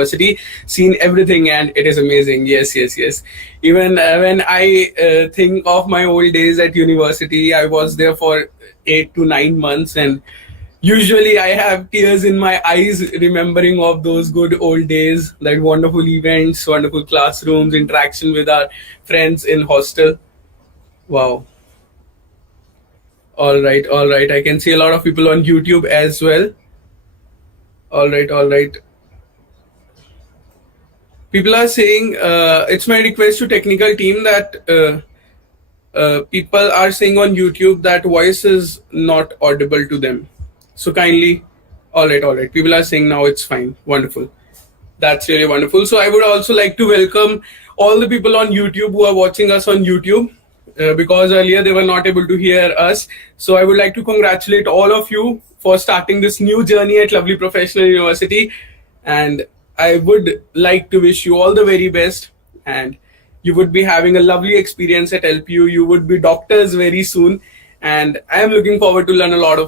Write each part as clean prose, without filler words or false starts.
university, seen everything, and it is amazing. Yes, yes, yes. Even when I think of my old days at university, I was there for 8 to 9 months, and usually I have tears in my eyes remembering of those good old days, like wonderful events, wonderful classrooms, interaction with our friends in hostel. Wow. All right, all right. I can see a lot of people on YouTube as well. All right, all right. People are saying it's my request to technical team that people are saying on YouTube that voice is not audible to them. So kindly, all right, all right. People are saying now it's fine. Wonderful. That's really wonderful. So I would also like to welcome all the people on YouTube who are watching us on YouTube because earlier they were not able to hear us. So I would like to congratulate all of you for starting this new journey at Lovely Professional University. And I would like to wish you all the very best. And you would be having a lovely experience at LPU. You would be doctors very soon. And I am looking forward to learn a lot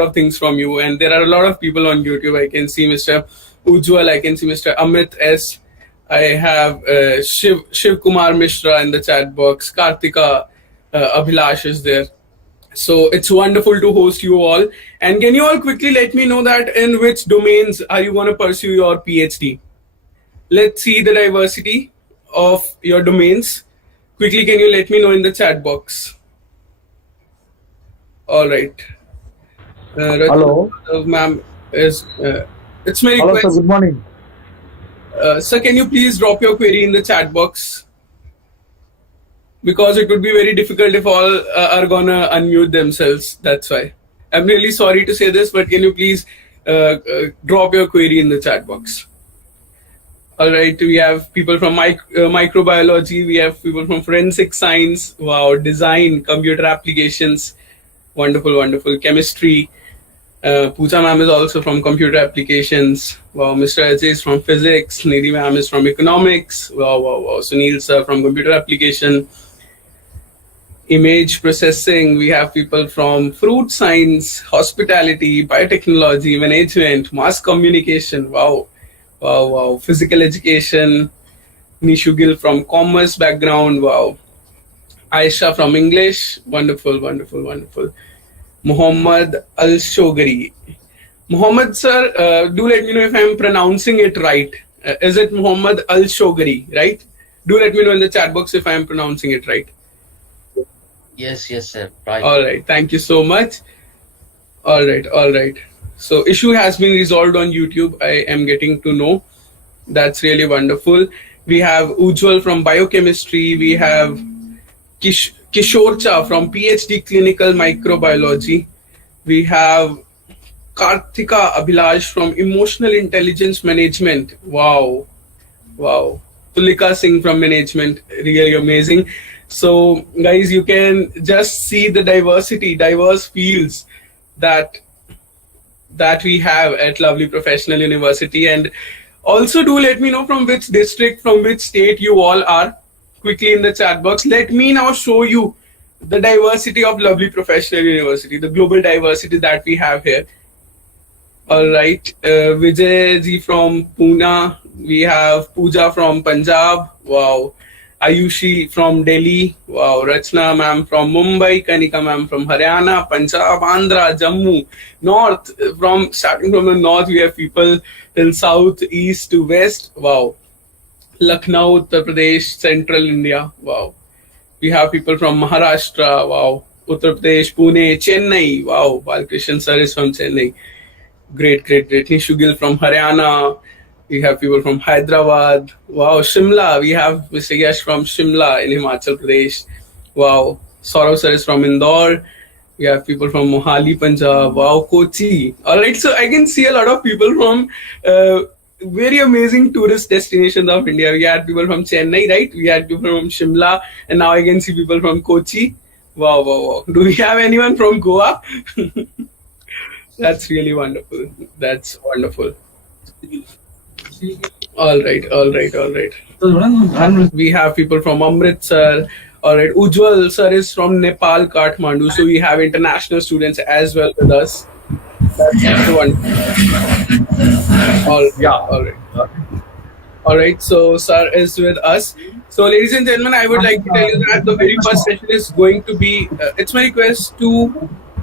of things from you. And there are a lot of people on YouTube. I can see Mr. Ujjwal, I can see Mr. Amit S. I have Shiv Kumar Mishra in the chat box. Kartika Abhilash is there. So it's wonderful to host you all. And can you all quickly let me know that in which domains are you going to pursue your PhD? Let's see the diversity of your domains. Quickly, can you let me know in the chat box? All right. Hello. Ma'am is... it's my Hello, request. sir. Good morning. Sir, can you please drop your query in the chat box? Because it would be very difficult if all are gonna unmute themselves. That's why. I'm really sorry to say this, but can you please drop your query in the chat box? All right, we have people from microbiology. We have people from forensic science. Wow, design, computer applications. Wonderful, wonderful. Chemistry. Pooja ma'am is also from computer applications. Wow, Mr. Ajay is from physics. Nidhi ma'am is from economics. Wow, wow, wow. Sunil sir from computer application. Image processing. We have people from fruit science, hospitality, biotechnology, management, mass communication. Wow, wow, wow. Physical education. Nishu Gill from commerce background. Wow. Aisha from English. Wonderful, wonderful, wonderful. Muhammad Al-Shogari. Muhammad sir, do let me know if I'm pronouncing it right. Is it Muhammad Al-Shogari, right? Do let me know in the chat box if I'm pronouncing it right. Yes, yes, sir. Right. All right. Thank you so much. All right. All right. So issue has been resolved on YouTube. I am getting to know. That's really wonderful. We have Ujjwal from biochemistry. We have Kishore Cha from PhD Clinical Microbiology. We have Kartika Abhilash from Emotional Intelligence Management. Wow. Wow. Tulika Singh from Management. Really amazing. So, guys, you can just see the diversity, diverse fields that we have at Lovely Professional University. And also do let me know from which district, from which state you all are. Quickly in the chat box. Let me now show you the diversity of Lovely Professional University, the global diversity that we have here. All right. Vijay ji from Pune. We have Pooja from Punjab. Wow. Ayushi from Delhi. Wow. Rachna ma'am from Mumbai. Kanika ma'am from Haryana, Punjab, Andhra, Jammu. North. Starting from the north, we have people till south, east to west. Wow. Lucknow, Uttar Pradesh, Central India. Wow. We have people from Maharashtra. Wow. Uttar Pradesh, Pune, Chennai. Wow. Balkrishan sir is from Chennai. Great, great, great. Nishu Gill from Haryana. We have people from Hyderabad. Wow. Shimla. We have Mr. Yash from Shimla in Himachal Pradesh. Wow. Saurav sir is from Indore. We have people from Mohali, Punjab. Wow. Kochi. All right. So I can see a lot of people from very amazing tourist destinations of India. We had people from Chennai, right? We had people from Shimla, and now I can see people from Kochi. Wow, wow, wow. Do we have anyone from Goa? That's really wonderful. That's wonderful. All right, all right, all right. We have people from Amritsar. All right, Ujjwal sir is from Nepal, Kathmandu. So we have international students as well with us. That's wonderful. All right. All right, so Sir is with us. So, ladies and gentlemen, I would like to tell you that the very first session is going to be. It's my request to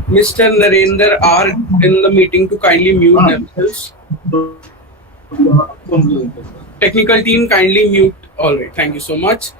Mr. Narendra R in the meeting to kindly mute themselves. Technical team, kindly mute. All right, thank you so much.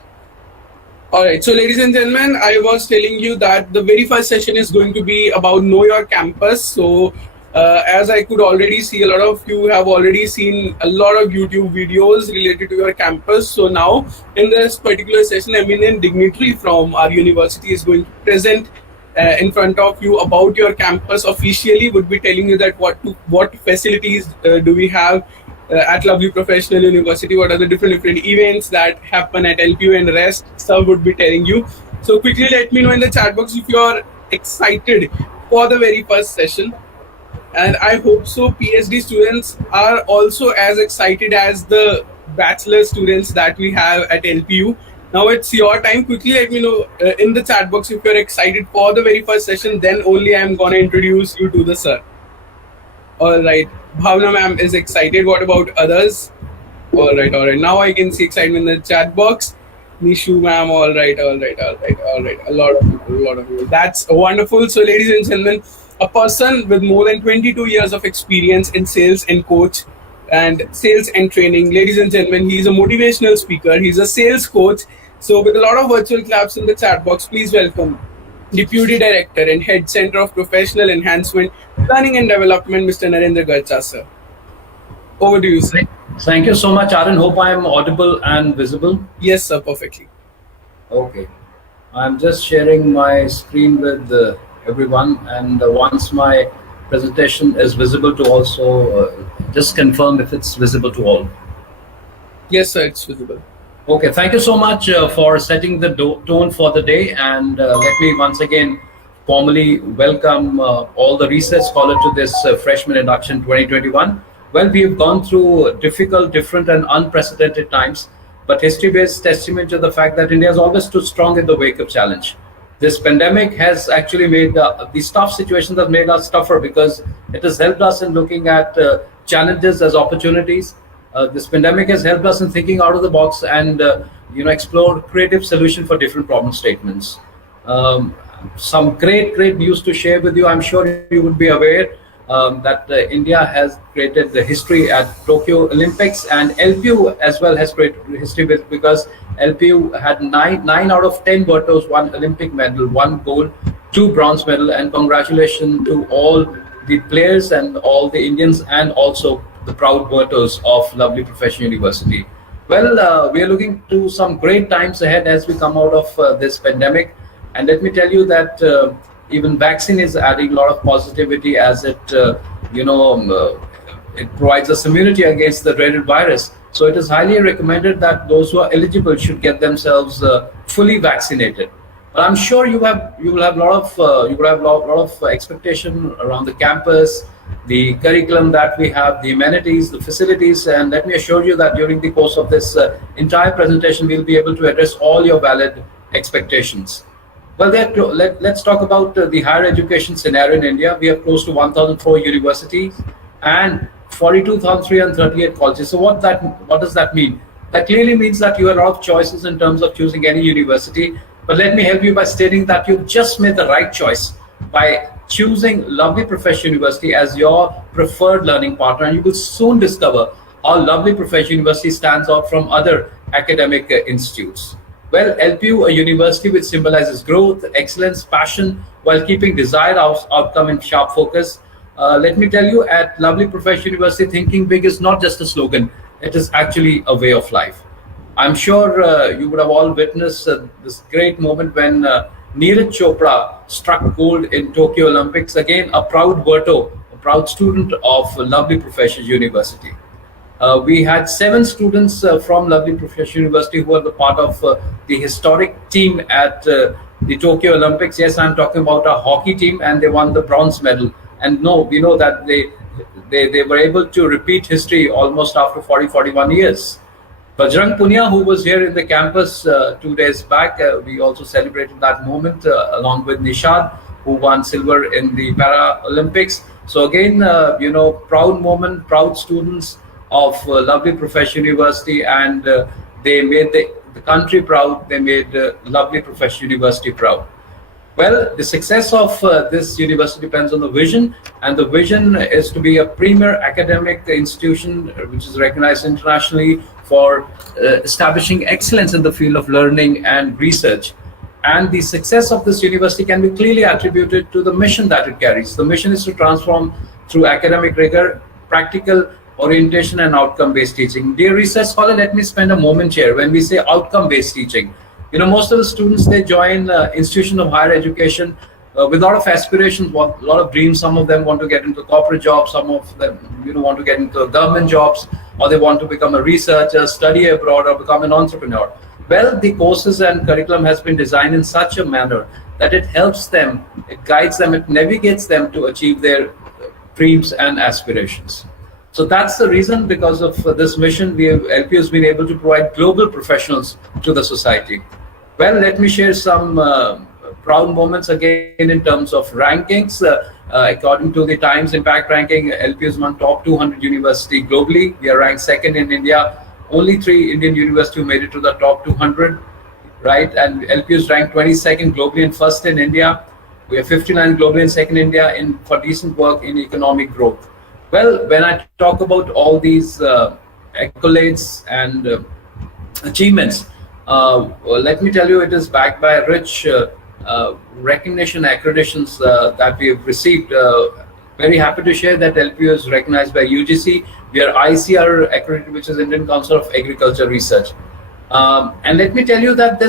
All right, so ladies and gentlemen, I was telling you that the very first session is going to be about Know Your Campus. So, as I could already see, a lot of you have already seen a lot of YouTube videos related to your campus. So now, in this particular session, eminent dignitary from our university is going to present in front of you about your campus officially. Would be telling you that what facilities do we have at Lovely Professional University, what are the different events that happen at LPU and rest. Some would be telling you. So quickly let me know in the chat box if you are excited for the very first session. And I hope so PhD students are also as excited as the bachelor students that we have at LPU. Now it's your time. Quickly let me know in the chat box if you're excited for the very first session. Then only I'm going to introduce you to the sir. All right. Bhavna ma'am is excited. What about others? All right. Now I can see excitement in the chat box. Nishu ma'am. All right. A lot of people. That's wonderful. So ladies and gentlemen, a person with more than 22 years of experience in sales and coach and sales and training. Ladies and gentlemen, he's a motivational speaker. He's a sales coach. So with a lot of virtual claps in the chat box, please welcome Deputy Director and Head Center of Professional Enhancement, Planning and Development, Mr. Narendra Garcha, sir. Over to you, sir. Thank you so much, Aaron. Hope I am audible and visible. Yes, sir, perfectly. Okay. I'm just sharing my screen with everyone, and once my presentation is visible to all, so just confirm if it's visible to all. Yes, sir, it's visible. Okay, thank you so much for setting the tone for the day, and let me once again formally welcome all the research scholars to this Freshman Induction 2021. Well, we've gone through difficult, different and unprecedented times, but history bears testament to the fact that India has always stood strong in the wake of challenge. This pandemic has actually made these tough situations have made us tougher because it has helped us in looking at challenges as opportunities. This pandemic has helped us in thinking out of the box and explore creative solution for different problem statements. Some great news to share with you. I'm sure you would be aware that India has created the history at Tokyo Olympics, and LPU as well has created history because LPU had 9 out of 10 virtuos, 1 Olympic medal, 1 gold, 2 bronze medal, and congratulations to all the players and all the Indians and also the proud virtuos of Lovely Professional University. Well, we are looking to some great times ahead as we come out of this pandemic, and let me tell you that even vaccine is adding a lot of positivity as it it provides us immunity against the dreaded virus. So it is highly recommended that those who are eligible should get themselves fully vaccinated. But I'm sure you will have a lot of expectation around the campus, the curriculum that we have, the amenities, the facilities, and let me assure you that during the course of this entire presentation, we'll be able to address all your valid expectations. Well, let's talk about the higher education scenario in India. We have close to 1,004 universities and 42,338 colleges. So what does that mean? That clearly means that you have a lot of choices in terms of choosing any university. But let me help you by stating that you've just made the right choice by choosing Lovely Professional University as your preferred learning partner, and you will soon discover how Lovely Professional University stands out from other academic institutes. Well, LPU, a university which symbolizes growth, excellence, passion, while keeping desired outcome in sharp focus. Let me tell you, at Lovely Professional University, thinking big is not just a slogan, it is actually a way of life. I'm sure you would have all witnessed this great moment when Neeraj Chopra struck gold in Tokyo Olympics. Again, a proud virtu, a proud student of Lovely Professional University. We had 7 students from Lovely Professional University who were the part of the historic team at the Tokyo Olympics. Yes, I'm talking about a hockey team, and they won the bronze medal. And we know that they were able to repeat history almost after 41 years. Bajrang Punia, who was here in the campus 2 days back, we also celebrated that moment along with Nishad, who won silver in the Paralympics. So again, proud moment, proud students, of lovely Professional University, and they made the country proud. They made lovely Professional University proud. Well, the success of this university depends on the vision, and the vision is to be a premier academic institution which is recognized internationally for establishing excellence in the field of learning and research. And the success of this university can be clearly attributed to the mission that it carries. The mission is to transform through academic rigor, practical orientation, and outcome-based teaching. Dear research scholar, let me spend a moment here. When we say outcome-based teaching, most of the students, they join institution of higher education with a lot of aspirations, a lot of dreams. Some of them want to get into corporate jobs, some of them want to get into government jobs, or they want to become a researcher, study abroad, or become an entrepreneur. Well, the courses and curriculum has been designed in such a manner that it helps them, it guides them, it navigates them to achieve their dreams and aspirations. So that's the reason. Because of this mission, LPU has been able to provide global professionals to the society. Well, let me share some proud moments again in terms of rankings. According to the Times Impact Ranking, LPU is among top 200 university globally. We are ranked second in India. Only 3 Indian universities made it to the top 200, right? And LPU is ranked 22nd globally and first in India. We are 59 globally and second in India for decent work in economic growth. Well, when I talk about all these accolades and achievements, let me tell you, it is backed by rich recognition, accreditations that we have received. Very happy to share that LPU is recognized by UGC. We are ICR accredited, which is Indian Council of Agriculture Research. And let me tell you that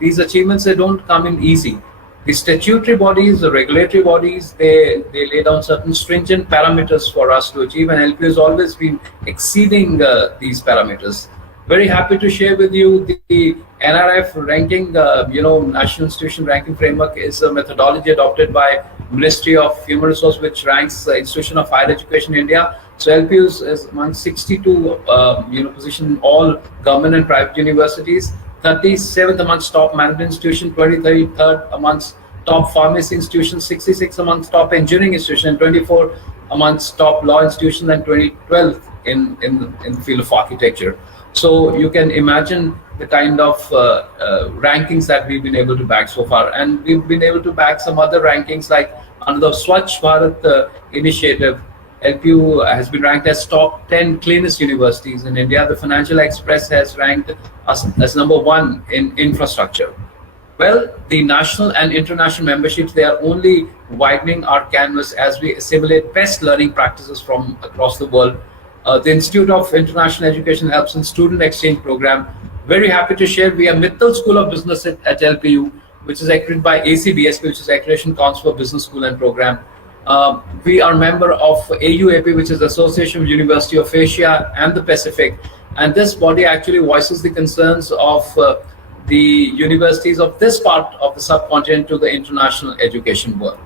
these achievements, they don't come in easy. The statutory bodies, the regulatory bodies, they lay down certain stringent parameters for us to achieve, and LPU has always been exceeding these parameters. Very happy to share with you the NRF ranking, National Institution Ranking Framework is a methodology adopted by Ministry of Human Resources, which ranks the institution of higher education in India. So LPU is among 62 position in all government and private universities, 37th amongst top management institution, 23rd amongst top pharmacy institutions, 66 amongst top engineering institution, and 24 amongst top law institutions, and 12th in the field of architecture. So you can imagine the kind of rankings that we've been able to bag so far. And we've been able to bag some other rankings, like under the Swachh Bharat initiative. LPU has been ranked as top 10 cleanest universities in India. The Financial Express has ranked us as number 1 in infrastructure. Well, the national and international memberships, they are only widening our canvas as we assimilate best learning practices from across the world. The Institute of International Education helps in student exchange program. Very happy to share, we have Mittal School of Business at LPU, which is accredited by ACBSP, which is Accreditation Council for Business School and Program. We are member of AUAP, which is Association of University of Asia and the Pacific. And this body actually voices the concerns of the universities of this part of the subcontinent to the international education world.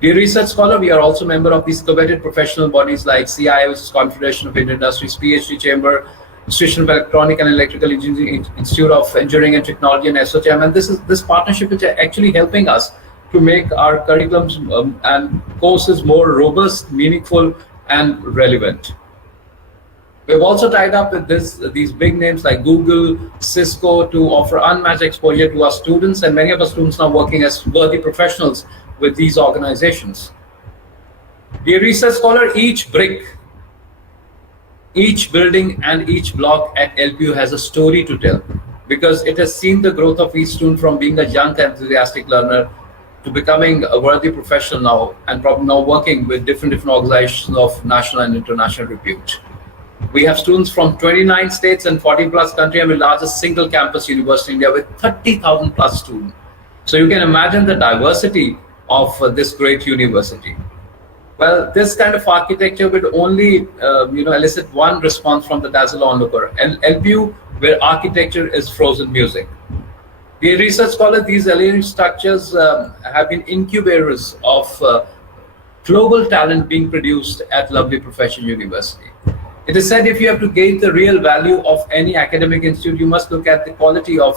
Dear research scholar, we are also member of these coveted professional bodies like CII, which is Confederation of Indian Industries, PhD Chamber, Institution of Electronic and Electrical Engineering, Institute of Engineering and Technology, and SOCHM. And this partnership which are actually helping us to make our curriculums and courses more robust, meaningful, and relevant. We've also tied up with these big names like Google, Cisco to offer unmatched exposure to our students, and many of our students now working as worthy professionals with these organizations. Dear research scholar, each brick, each building, and each block at LPU has a story to tell, because it has seen the growth of each student from being a young enthusiastic learner to becoming a worthy professional now, and probably now working with different organizations of national and international repute. We have students from 29 states and 40 plus countries, and the largest single campus university in India with 30,000 plus students. So you can imagine the diversity of this great university. Well, this kind of architecture would only elicit one response from the dazzle onlooker, and LPU, where architecture is frozen music. The research scholar, these alien structures have been incubators of global talent being produced at lovely Professional University. It is said if you have to gauge the real value of any academic institute, you must look at the quality of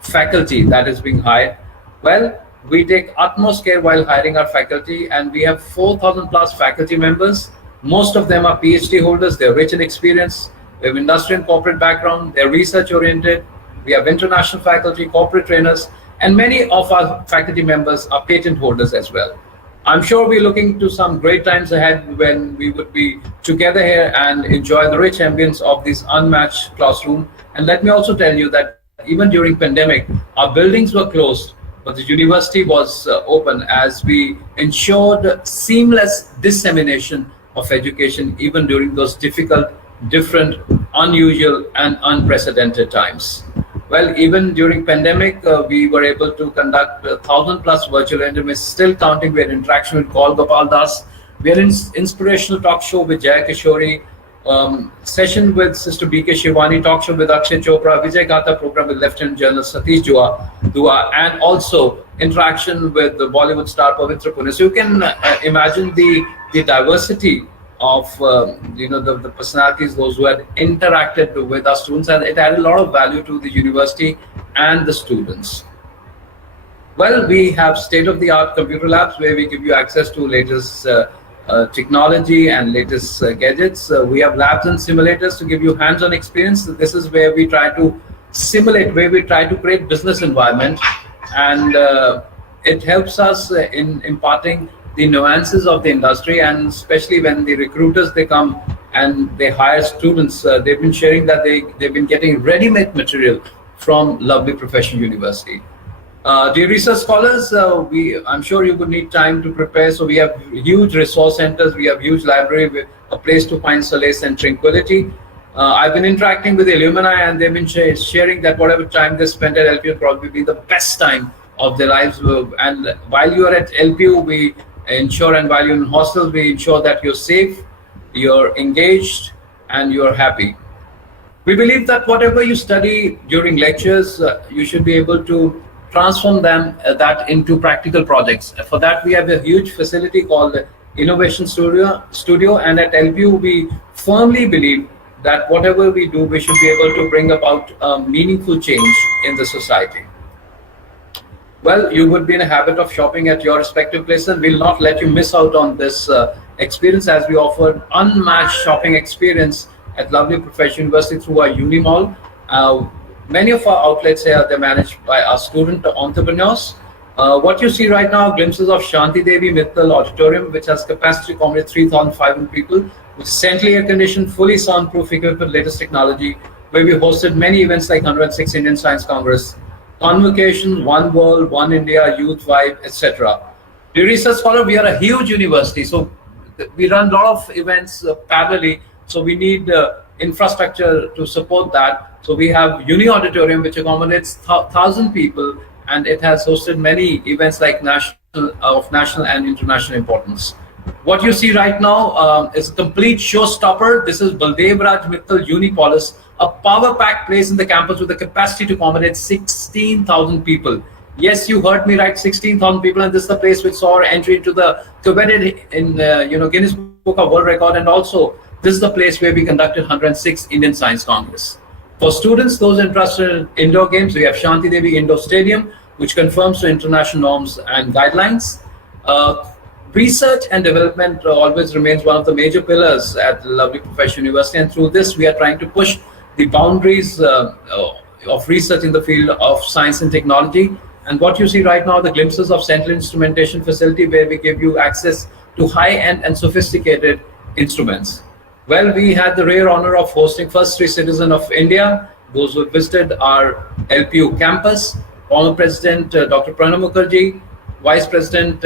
faculty that is being hired. Well, we take utmost care while hiring our faculty, and we have 4,000 plus faculty members, Most of them are PhD holders. They're rich in experience. They have industry and corporate background. They're research oriented. We have international faculty, corporate trainers, and many of our faculty members are patent holders as well. I'm sure we're looking to some great times ahead when we would be together here and enjoy the rich ambience of this unmatched classroom. And let me also tell you that even during pandemic, our buildings were closed, but the university was open as we ensured seamless dissemination of education even during those difficult, different, unusual, and unprecedented times. Well, even during pandemic, we were able to conduct 1,000+ virtual interviews, still counting. We had interaction with Kaul Gopal Das. We had inspirational talk show with Jaya Kishori, session with Sister B.K. Shivani, talk show with Akshay Chopra, Vijay Gata program with Lieutenant General Satish Dua, and also interaction with the Bollywood star Pavitra Pune. So you can imagine the diversity of the personalities, those who had interacted with our students, and it added a lot of value to the university and the students. Well, we have state-of-the-art computer labs where we give you access to latest technology and latest gadgets. We have labs and simulators to give you hands-on experience. This is where we try to simulate, where we try to create business environment, and it helps us in imparting the nuances of the industry, and especially when the recruiters, they come and they hire students, they've been sharing that they've been getting ready-made material from lovely professional university. Dear research scholars, I'm sure you would need time to prepare, so we have huge resource centers, we have huge library with a place to find solace and tranquility. I've been interacting with the alumni, and they've been sharing that whatever time they spent at LPU will probably be the best time of their lives. And while you are at LPU, we ensure, and while you're in hostels, we ensure that you're safe, you're engaged, and you're happy. We believe that whatever you study during lectures, you should be able to transform that into practical projects. For that, we have a huge facility called Innovation Studio, and at LPU, we firmly believe that whatever we do, we should be able to bring about a meaningful change in the society. Well, you would be in a habit of shopping at your respective places. We'll not let you miss out on this experience, as we offer unmatched shopping experience at lovely professional university through our Uni Mall. Many of our outlets here, they're managed by our student entrepreneurs. What you see right now, glimpses of Shanti Devi Mittal Auditorium, which has capacity to accommodate 3,500 people, which is centrally air-conditioned, fully soundproof, equipped with latest technology, where we hosted many events like 106 Indian Science Congress, Convocation, One World, One India, Youth Vibe, etc. The research scholar, we are a huge university, so we run a lot of events parallelly, so we need infrastructure to support that. So we have Uni Auditorium, which accommodates 1,000 people, and it has hosted many events like of national and international importance. What you see right now is a complete showstopper. This is Baldev Raj Mittal Unipolis, a power-packed place in the campus with a capacity to accommodate 16,000 people. Yes, you heard me right, 16,000 people, and this is the place which saw our entry into the coveted in Guinness Book of World Record, and also this is the place where we conducted 106 Indian Science Congress. For students, those interested in indoor games, we have Shanti Devi Indoor Stadium, which conforms to international norms and guidelines. Research and development always remains one of the major pillars at the lovely professional university, and through this we are trying to push the boundaries of research in the field of science and technology. And what you see right now are the glimpses of Central Instrumentation Facility, where we give you access to high-end and sophisticated instruments. Well, we had the rare honor of hosting first 3 citizens of India, those who visited our LPU campus, former President Dr. Pranab Mukherjee, Vice President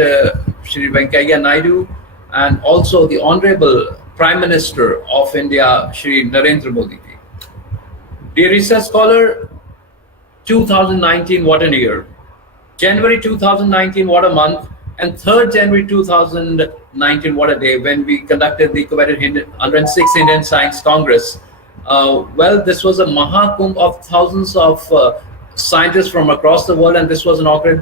Shri Venkaiah Naidu, and also the Honorable Prime Minister of India, Shri Narendra Modi. Dear research scholar, 2019, what a year. January 2019, what a month. And 3rd January 2019, what a day, when we conducted the coveted 106 Indian Science Congress. Well, this was a Mahakumbh of thousands of scientists from across the world, and this was inaugurated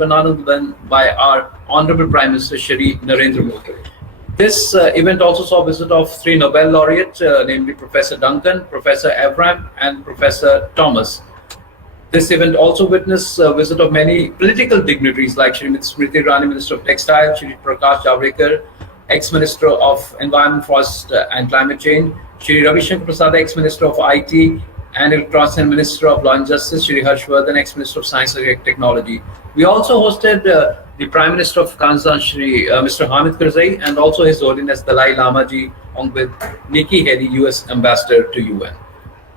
by our Honorable Prime Minister Shri Narendra Modi. This event also saw a visit of 3 Nobel laureates, namely Professor Duncan, Professor Avram, and Professor Thomas. This event also witnessed a visit of many political dignitaries like Shrimati Smriti Irani, Minister of Textile, Shri Prakash Javadekar, ex-Minister of Environment, Forest and Climate Change, Shri Ravi Shankar Prasad, ex-Minister of IT and Electronics and Minister of Law and Justice, Shri Harshvardhan, ex-Minister of Science and Technology. We also hosted the Prime Minister of Kazakhstan, Mr. Hamid Karzai, and also His Holiness Dalai Lama Ji, along with Nikki Haley, US Ambassador to UN.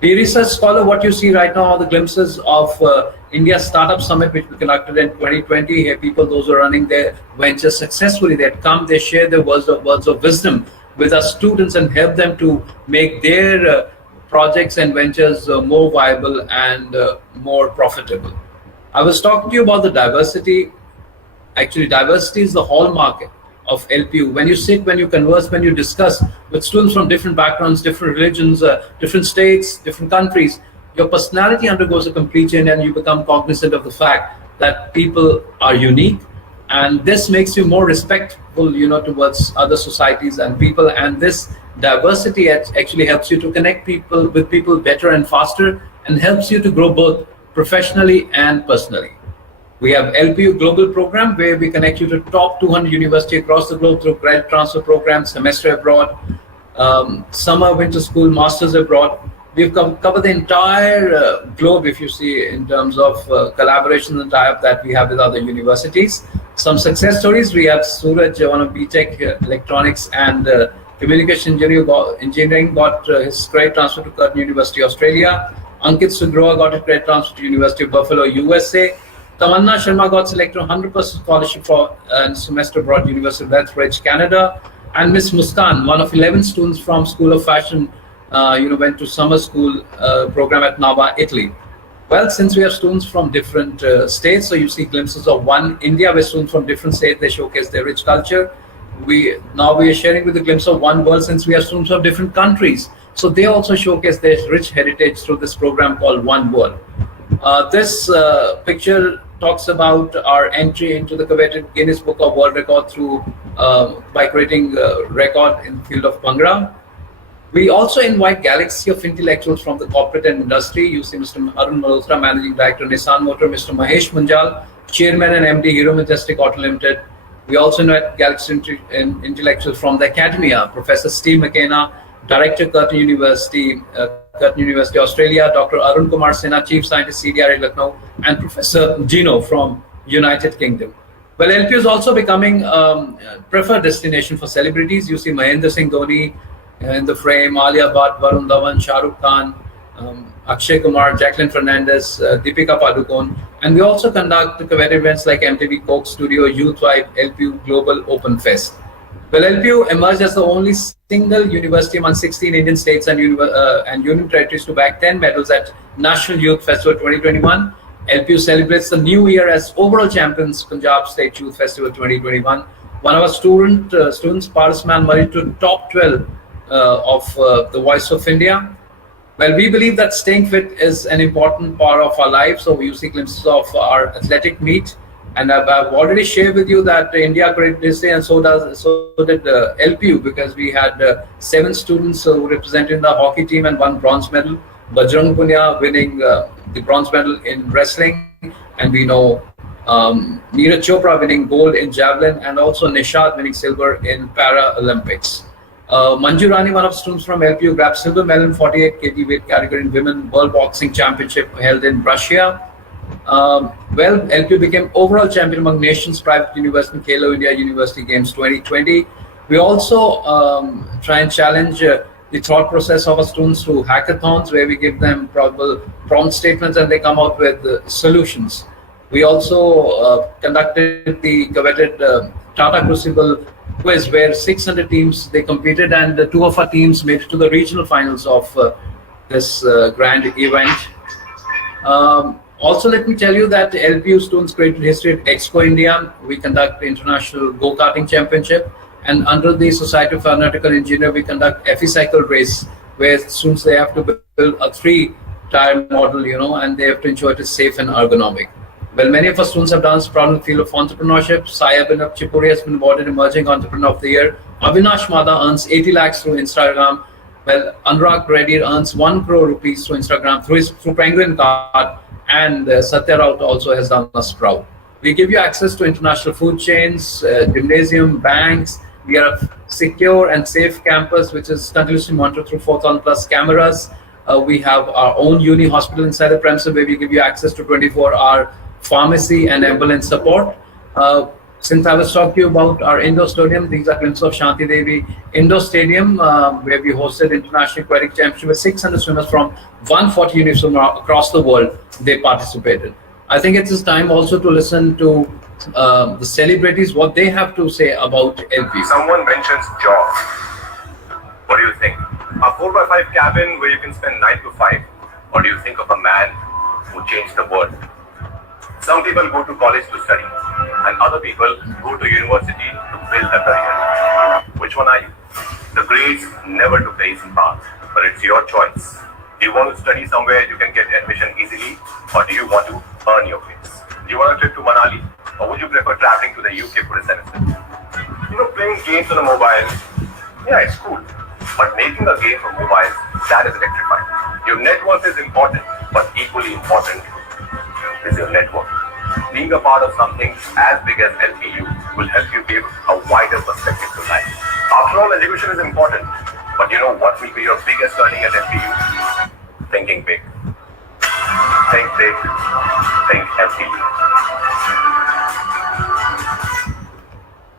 The research scholar, what you see right now are the glimpses of India Startup Summit, which we conducted in 2020. Here, people, those who are running their ventures successfully, they come, they share their words of wisdom with our students and help them to make their projects and ventures more viable and more profitable. I was talking to you about the diversity. Actually, diversity is the hallmark of LPU. When you sit, when you converse, when you discuss with students from different backgrounds, different religions, different states, different countries, your personality undergoes a complete change and you become cognizant of the fact that people are unique. And this makes you more respectful, towards other societies and people. And this diversity actually helps you to connect people with people better and faster, and helps you to grow both professionally and personally. We have LPU Global Program, where we connect you to top 200 universities across the globe through grad transfer programs, semester abroad, summer, winter school, masters abroad. We've covered the entire globe, if you see, in terms of collaboration and tie-up that we have with other universities. Some success stories: we have Suraj, one of BTech Electronics and Communication Engineering, got his credit transfer to Curtin University, Australia. Ankit Sugroa got a credit transfer to University of Buffalo, USA. Tamanna Sharma got selected on 100% scholarship for semester abroad, University of Lethbridge, Canada. And Miss Muskan, one of 11 students from School of Fashion, went to summer school program at Nava, Italy. Well, since we have students from different states, so you see glimpses of one India, where students from different states, they showcase their rich culture. We are sharing with a glimpse of one world, since we have students of different countries. So they also showcase their rich heritage through this program called One World. This picture talks about our entry into the coveted Guinness Book of World Record through by creating a record in the field of Bhangra. We also invite galaxy of intellectuals from the corporate and industry. You see Mr. Arun Malhotra, Managing Director, Nissan Motor, Mr. Mahesh Munjal, Chairman and MD, Hero Majestic Auto Limited. We also invite galaxy intellectuals from the academia, Professor Steve McKenna, Director, Curtin University, Australia, Dr. Arun Kumar Sinha, Chief Scientist, CDRA Lucknow, and Professor Gino from United Kingdom. Well, LPU is also becoming preferred destination for celebrities. You see Mahendra Singh Dhoni in the frame, Alia Bhatt, Varun Dhawan, Shah Rukh Khan, Akshay Kumar, Jacqueline Fernandez, Deepika Padukone. And we also conduct coveted events like MTV Coke Studio, Youth Vibe, LPU Global Open Fest. Well, LPU emerged as the only single university among 16 Indian states and union territories to bag 10 medals at National Youth Festival 2021. LPU celebrates the new year as overall champions, Punjab State Youth Festival 2021. One of our students, Parsman, married to top 12 of the Voice of India. Well, we believe that staying fit is an important part of our life. So we see glimpses of our athletic meet. And I've already shared with you that India created this day, and so did LPU, because we had 7 students who represented the hockey team and 1 bronze medal. Bajrang Punia winning the bronze medal in wrestling, and we know Neeraj Chopra winning gold in javelin, and also Nishad winning silver in Paralympics. Manju Rani, one of the students from LPU, grabbed silver medal in 48 kg weight category in Women World Boxing Championship held in Russia. Well, LPU became overall champion among nations, private university, Khelo India University Games 2020. We also try and challenge the thought process of our students through hackathons, where we give them probable prompt statements and they come out with solutions. We also conducted the coveted Tata Crucible quiz, where 600 teams they competed, and 2 of our teams made it to the regional finals of this grand event. Also, let me tell you that LPU students created history at Expo India. We conduct the International Go-Karting Championship, and under the Society of Aeronautical Engineer, we conduct FE cycle race, where students, they have to build a 3-tire model, and they have to ensure it is safe and ergonomic. Well, many of our students have done proud in the field of entrepreneurship. Saya Binab Chipuri has been awarded Emerging Entrepreneur of the Year. Avinash Mada earns 80 lakhs through Instagram. Well, Anurag Reddy earns 1 crore rupees through Instagram through Penguin Card. And Satya Raut also has done us proud. We give you access to international food chains, gymnasium, banks. We are secure and safe campus, which is continuously monitored through 4,000+ cameras. We have our own uni hospital inside the premises where we give you access to 24-hour pharmacy and ambulance support. Since I was talking to you about our indoor stadium, these are glimpses of Shanti Devi Indoor Stadium, where we hosted International Aquatic Championship with 600 swimmers from 140 units from across the world. They participated. I think it is time also to listen to the celebrities, what they have to say about LPU. Someone mentions job. What do you think? A 4x5 cabin where you can spend 9 to 5? Or do you think of a man who changed the world? Some people go to college to study, and other people go to university to build a career. Which one are you? The grades never took the easy path, but it's your choice. Do you want to study somewhere you can get admission easily, or do you want to earn your grades? Do you want a trip to Manali, or would you prefer traveling to the UK for a semester? Playing games on a mobile, yeah, it's cool. But making a game for mobile, that is electrifying. Your network is important, but equally important is your network. Being a part of something as big as LPU will help you give a wider perspective to life. After all, education is important, but you know what will be your biggest learning at LPU? Thinking big. Think big. Think LPU.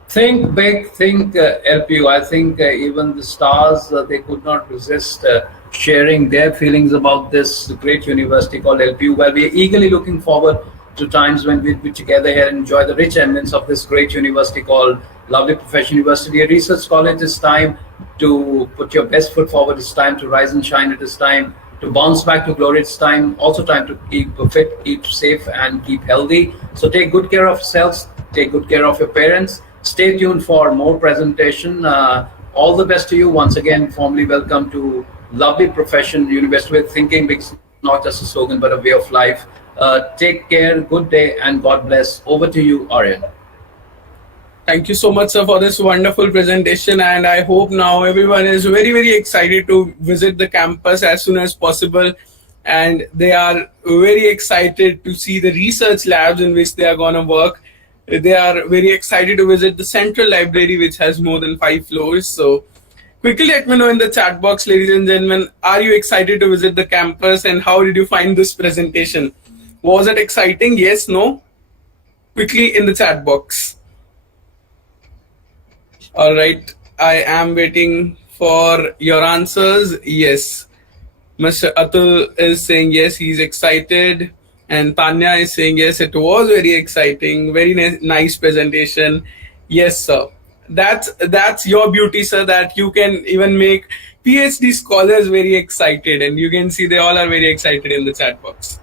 Think big, think LPU. I think even the stars, they could not resist sharing their feelings about this great university called LPU. Well, we are eagerly looking forward to times when we'll be together here and enjoy the rich eminence of this great university called Lovely Professional University. A research college. It's time to put your best foot forward. It's time to rise and shine. It is time to bounce back to glory. It's also time to keep fit, keep safe, and keep healthy. So take good care of yourselves. Take good care of your parents. Stay tuned for more presentation. All the best to you. Once again, formally welcome to Lovely Professional University, where thinking big is not just a slogan, but a way of life. Take care, good day, and God bless. Over to you, Aryan. Thank you so much, sir, for this wonderful presentation. And I hope now everyone is very, very excited to visit the campus as soon as possible. And they are very excited to see the research labs in which they are going to work. They are very excited to visit the central library, which has more than 5 floors. So quickly let me know in the chat box, ladies and gentlemen, are you excited to visit the campus, and how did you find this presentation? Was it exciting? Yes, no? Quickly in the chat box. All right. I am waiting for your answers. Yes. Mr. Atul is saying yes, he's excited. And Tanya is saying yes, it was very exciting. Very nice presentation. Yes, sir. That's your beauty, sir, that you can even make PhD scholars very excited. And you can see they all are very excited in the chat box.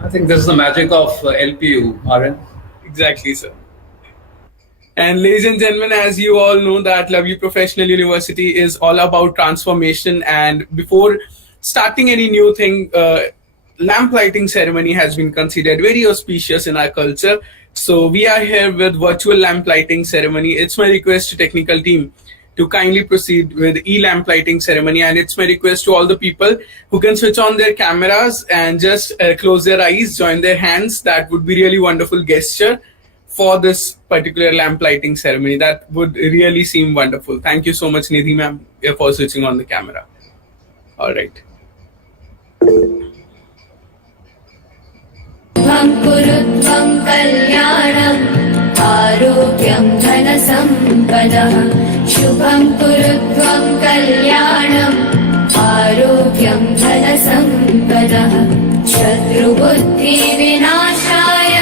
I think this is the magic of LPU, Aryan. Exactly, sir. And ladies and gentlemen, as you all know, that Lovely Professional University is all about transformation. And before starting any new thing, lamp lighting ceremony has been considered very auspicious in our culture. So we are here with virtual lamp lighting ceremony. It's my request to technical team to kindly proceed with e-lamp lighting ceremony. And it's my request to all the people who can switch on their cameras and just close their eyes, join their hands. That would be really wonderful gesture for this particular lamp lighting ceremony. That would really seem wonderful. Thank you so much, Nidhi ma'am, for switching on the camera. All right. कुरुत्वं कल्याणम् आरोग्यं धनसम्पदः शुभं कुरुत्वं कल्याणम् आरोग्यं धनसम्पदः शत्रुबुद्धिविनाशाय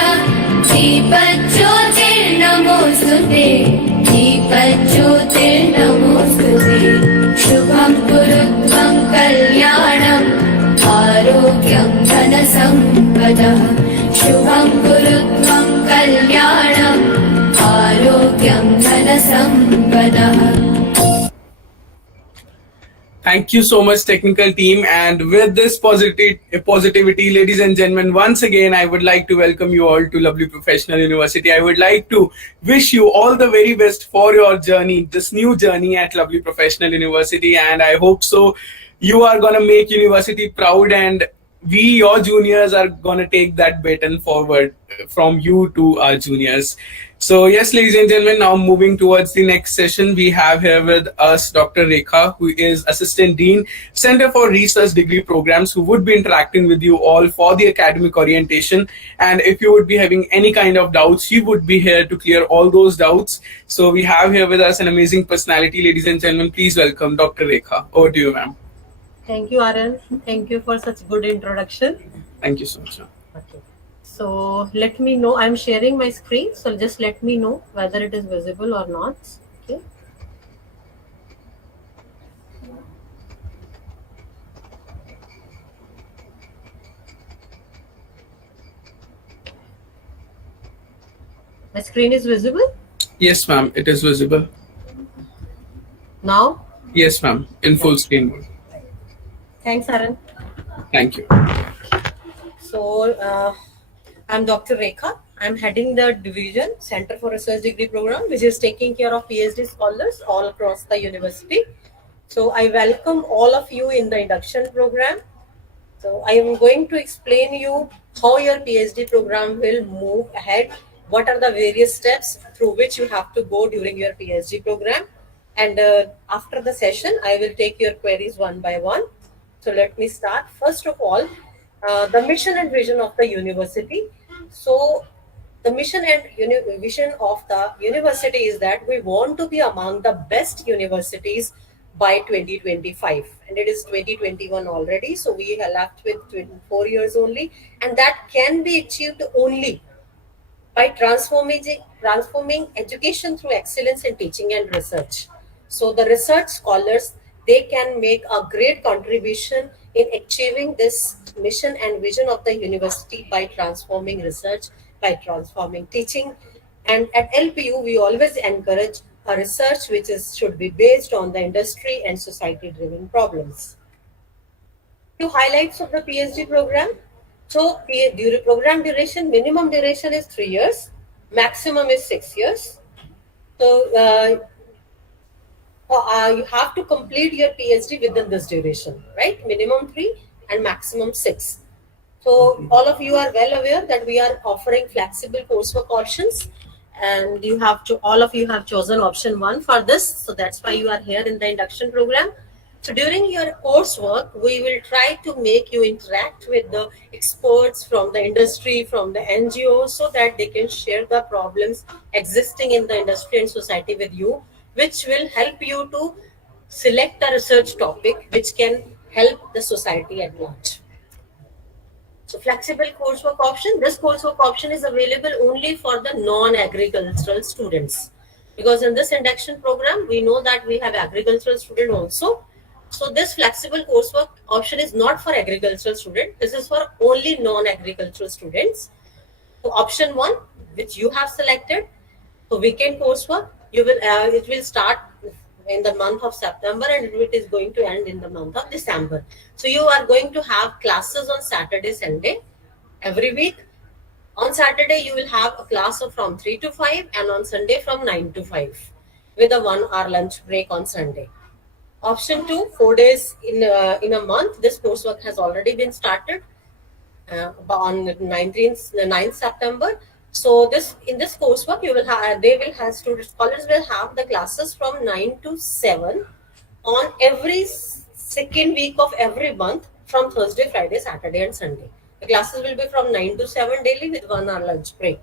दीपज्योतिर्नमोऽस्तुते दीपज्योतिर्नमोऽस्तुते शुभं कुरुत्वं कल्याणम् आरोग्यं धनसम्पदः शुभं कुरुत्वं कल्याणम् आरोग्यं धनसम्पदः. Thank you so much, technical team. And with this positivity, ladies and gentlemen, once again, I would like to welcome you all to Lovely Professional University. I would like to wish you all the very best for your journey, this new journey at Lovely Professional University. And I hope so you are going to make university proud and we, your juniors, are going to take that baton forward from you to our juniors. So yes, ladies and gentlemen, now moving towards the next session, we have here with us Dr. Rekha, who is Assistant Dean, Center for Research Degree Programs, who would be interacting with you all for the academic orientation. And if you would be having any kind of doubts, she would be here to clear all those doubts. So we have here with us an amazing personality, ladies and gentlemen. Please welcome Dr. Rekha. Over to you, ma'am. Thank you, Arun. Thank you for such good introduction. Thank you so much, ma'am. Okay. So let me know. I'm sharing my screen. So just let me know whether it is visible or not. Okay. My screen is visible Yes, ma'am. It is visible. now. Yes, ma'am. In full screen mode. Thanks, Arun. Thank you. So I'm Dr. Rekha. I'm heading the division Center for Research Degree Program, which is taking care of PhD scholars all across the university. So I welcome all of you in the induction program. So I am going to explain you how your PhD program will move ahead. What are the various steps through which you have to go during your PhD program? And after the session, I will take your queries one by one. So let me start. First of all, the mission and vision of the university. So the mission and vision of the university is that we want to be among the best universities by 2025, and it is 2021 already, so we are left with 24 years only, and that can be achieved only by transforming education through excellence in teaching and research. So the research scholars, they can make a great contribution in achieving this mission and vision of the university by transforming research, by transforming teaching. And at LPU, we always encourage a research which should be based on the industry and society-driven problems. Few highlights of the PhD program. So program duration, minimum duration is 3 years, maximum is 6 years. So you have to complete your PhD within this duration, right? Minimum 3 and maximum 6. So all of you are well aware that we are offering flexible coursework options, and all of you have chosen option 1 for this. So that's why you are here in the induction program. So during your coursework, we will try to make you interact with the experts from the industry, from the NGOs, so that they can share the problems existing in the industry and society with you, which will help you to select a research topic which can help the society at large. So flexible coursework option. This coursework option is available only for the non-agricultural students, because in this induction program, we know that we have agricultural students also. So this flexible coursework option is not for agricultural students. This is for only non-agricultural students. So option 1, which you have selected, so weekend coursework, it will start in the month of September and it is going to end in the month of December. So you are going to have classes on Saturday, Sunday every week. On Saturday, you will have a class from 3 to 5 and on Sunday from 9 to 5 with a 1 hour lunch break on Sunday. Option 2, 4 days in a month. This coursework has already been started on 9th September. So in this coursework, scholars will have the classes from 9 to 7 on every second week of every month from Thursday, Friday, Saturday and Sunday. The classes will be from 9 to 7 daily with 1 hour lunch break.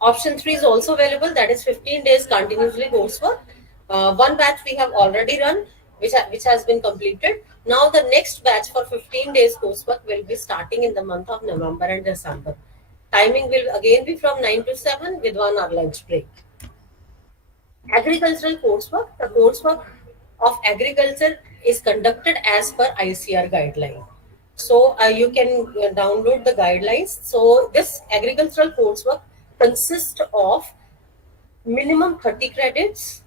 Option 3 is also available, that is 15 days continuously coursework. One batch we have already run, which has been completed. Now the next batch for 15 days coursework will be starting in the month of November and December. Timing will again be from 9 to 7 with 1 hour lunch break. Agricultural coursework. The coursework of agriculture is conducted as per ICR guideline. So you can download the guidelines. So this agricultural coursework consists of minimum 30 credits,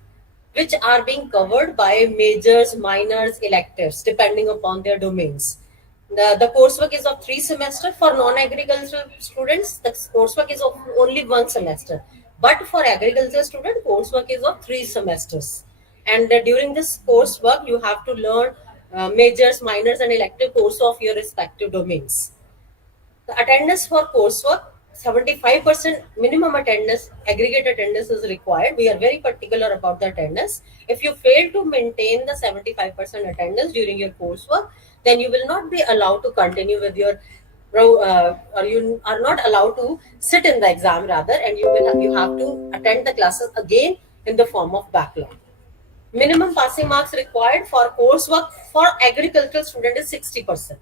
which are being covered by majors, minors, electives, depending upon their domains. The coursework is of 3 semesters. For non-agricultural students, the coursework is of only 1 semester. But for agricultural students, coursework is of 3 semesters. And during this coursework, you have to learn majors, minors, and elective course of your respective domains. The attendance for coursework, 75% minimum attendance, aggregate attendance is required. We are very particular about the attendance. If you fail to maintain the 75% attendance during your coursework, then you will not be allowed to continue with your or you are not allowed to sit in the exam rather, and you have to attend the classes again in the form of backlog. Minimum passing marks required for coursework for agricultural student is 60%,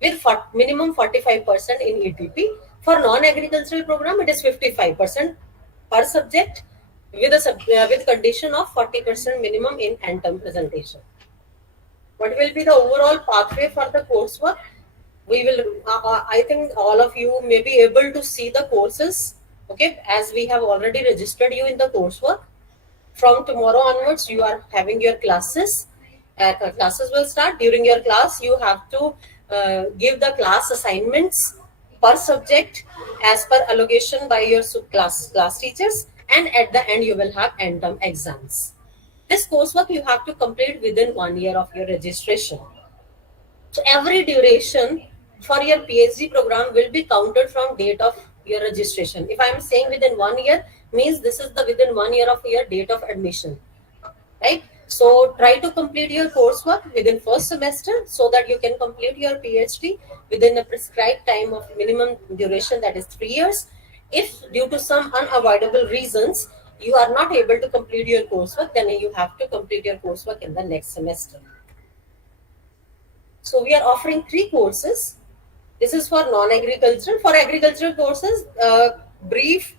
with minimum 45% in ETP. For non-agricultural program, it is 55% per subject, with condition of 40% minimum in end term presentation. What will be the overall pathway for the coursework? We will, I think all of you may be able to see the courses, okay, as we have already registered you in the coursework. From tomorrow onwards, you are having your classes. Classes will start. During your class, you have to give the class assignments per subject as per allocation by your class teachers, and at the end, you will have end term exams. This coursework you have to complete within 1 year of your registration. So every duration for your PhD program will be counted from date of your registration. If I am saying within 1 year, means this is the within 1 year of your date of admission, right? So try to complete your coursework within first semester so that you can complete your PhD within a prescribed time of minimum duration, that is 3 years. If due to some unavoidable reasons you are not able to complete your coursework, then you have to complete your coursework in the next semester. So we are offering 3 courses. This is for non-agricultural. For agricultural courses, brief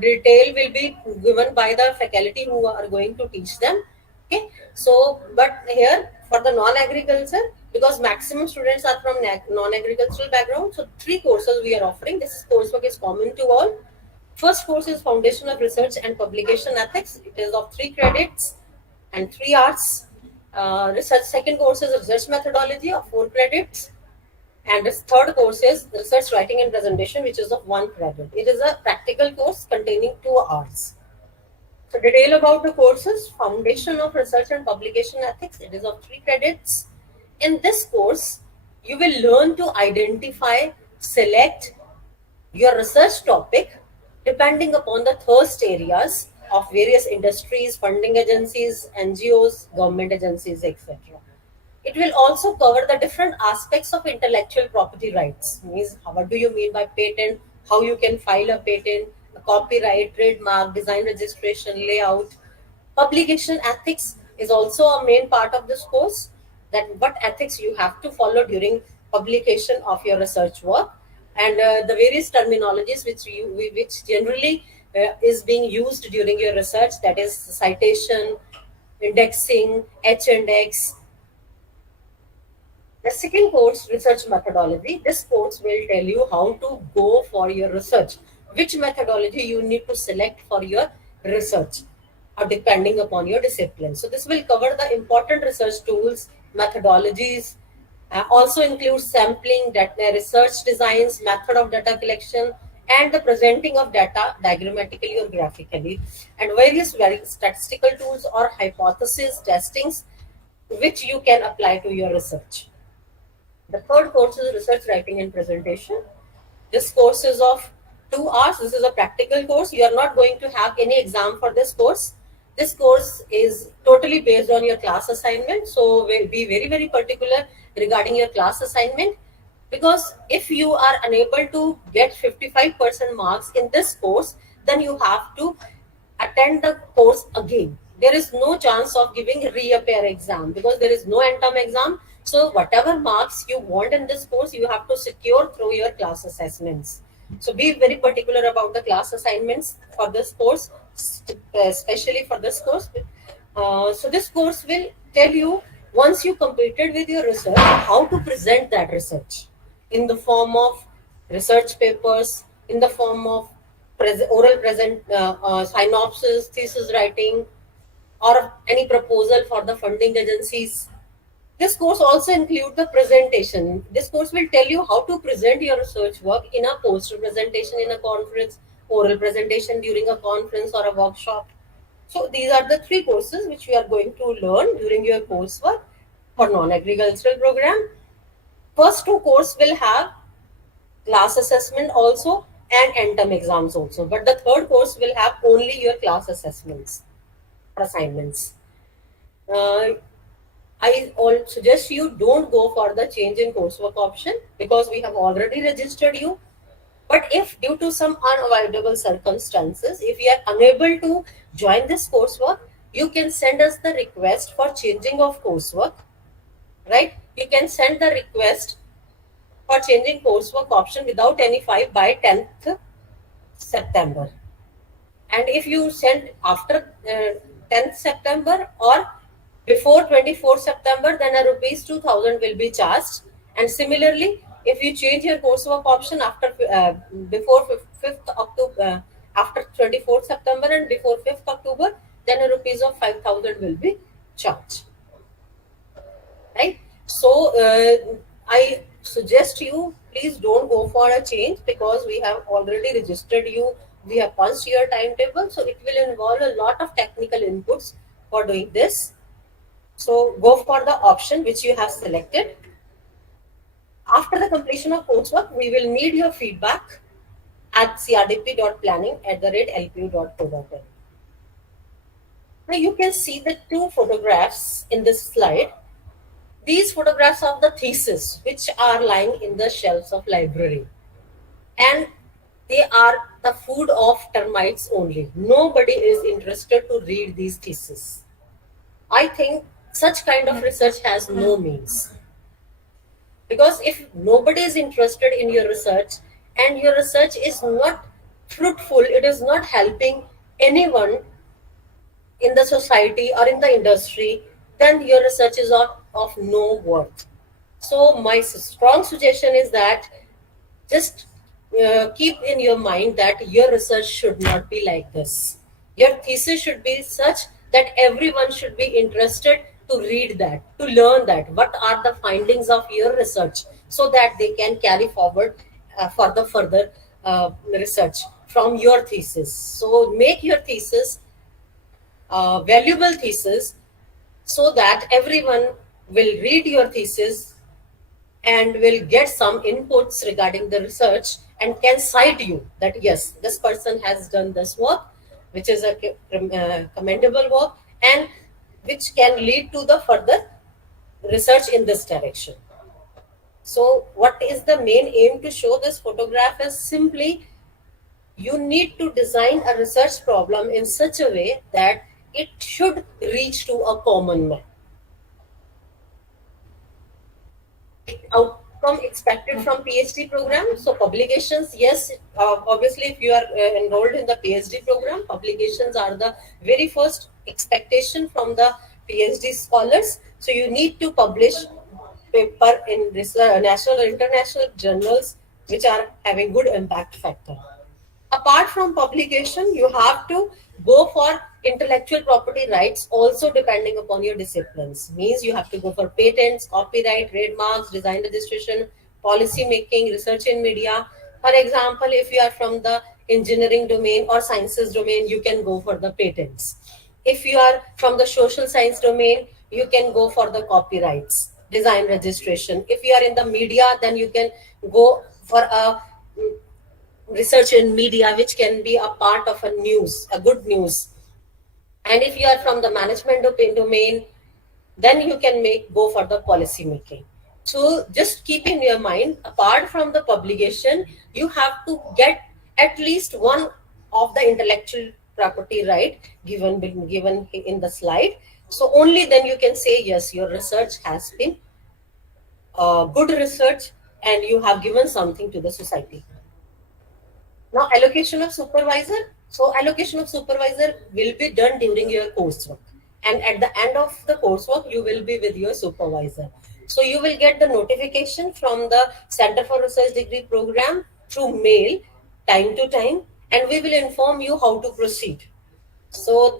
detail will be given by the faculty who are going to teach them. Okay. So, but here for the non-agriculture, because maximum students are from non-agricultural background, so 3 courses we are offering. This coursework is common to all. First course is Foundation of Research and Publication Ethics. It is of 3 credits and 3 hours. Research. Second course is Research Methodology of 4 credits. And this third course is Research Writing and Presentation, which is of 1 credit. It is a practical course containing 2 hours. So detail about the courses: Foundation of Research and Publication Ethics. It is of 3 credits. In this course, you will learn to identify, select your research topic depending upon the thirst areas of various industries, funding agencies, NGOs, government agencies, etc. It will also cover the different aspects of intellectual property rights. Means, what do you mean by patent? How you can file a patent, copyright, trademark, design registration, layout. Publication ethics is also a main part of this course. That what ethics you have to follow during publication of your research work, and the various terminologies which generally is being used during your research. That is citation, indexing, H-index. The second course, Research Methodology. This course will tell you how to go for your research, which methodology you need to select for your research, depending upon your discipline. So this will cover the important research tools, methodologies, also includes sampling, data, research designs, method of data collection, and the presenting of data diagrammatically or graphically, and various statistical tools or hypothesis testings which you can apply to your research. The third course is Research Writing and Presentation. This course is of 2 hours. This is a practical course. You are not going to have any exam for this course. This course is totally based on your class assignment. So be very, very particular regarding your class assignment, because if you are unable to get 55% marks in this course, then you have to attend the course again. There is no chance of giving reappear exam because there is no end term exam. So whatever marks you want in this course, you have to secure through your class assessments. So be very particular about the class assignments for this course, especially for this course. So this course will tell you, once you completed with your research, how to present that research in the form of research papers, in the form of oral synopsis, thesis writing, or any proposal for the funding agencies. This course also includes the presentation. This course will tell you how to present your research work in a poster presentation in a conference, oral presentation during a conference or a workshop. So these are the 3 courses which we are going to learn during your coursework. for non-agricultural program. First two course will have class assessment also and end-term exams also. But the third course will have only your class assessments, assignments. I all suggest you don't go for the change in coursework option because we have already registered you. But if due to some unavoidable circumstances, if you are unable to join this coursework, you can send us the request for changing of coursework, right? You can send the request for changing coursework option without any fee by 10th September. And if you send after 10th September or before 24th September, then a rupees 2000 will be charged. And similarly, if you change your coursework option after before 5th October, after 24th September and before 5th October, then a rupees of 5000 will be charged. Right? So I suggest you please don't go for a change because we have already registered you. We have punched your timetable, so it will involve a lot of technical inputs for doing this. So go for the option which you have selected. After the completion of coursework, we will need your feedback at crdp.planning@lpu.co.in. Now you can see the two photographs in this slide. These photographs of the thesis which are lying in the shelves of library, and they are the food of termites only. Nobody is interested to read these theses. I think such kind of research has no means. Because if nobody is interested in your research and your research is not fruitful, it is not helping anyone in the society or in the industry, then your research is of no worth. So my strong suggestion is that just keep in your mind that your research should not be like this. Your thesis should be such that everyone should be interested to read that, to learn that, what are the findings of your research, so that they can carry forward for the further research from your thesis. So make your thesis valuable thesis so that everyone will read your thesis and will get some inputs regarding the research and can cite you that yes, this person has done this work, which is a commendable work and which can lead to the further research in this direction. So what is the main aim to show this photograph is simply you need to design a research problem in such a way that it should reach to a common man. Outcome expected from PhD program. So publications, yes, obviously if you are enrolled in the PhD program, publications are the very first expectation from the PhD scholars. So you need to publish paper in national or international journals which are having good impact factor. Apart from publication, you have to go for intellectual property rights also depending upon your disciplines. Means you have to go for patents, copyright, trademarks, design registration, policy making, research in media. For example, if you are from the engineering domain or sciences domain, you can go for the patents. If you are from the social science domain, you can go for the copyrights, design registration. If you are in the media, then you can go for a research in media, which can be a part of a news, a good news. And if you are from the management domain, then you can go for the policy making. So just keep in your mind, apart from the publication, you have to get at least one of the intellectual property right given in the slide. So only then you can say, yes, your research has been good research and you have given something to the society. Now, allocation of supervisor. So, allocation of supervisor will be done during your coursework. And at the end of the coursework, you will be with your supervisor. So, you will get the notification from the Center for Research Degree Program through mail time to time. And we will inform you how to proceed. So,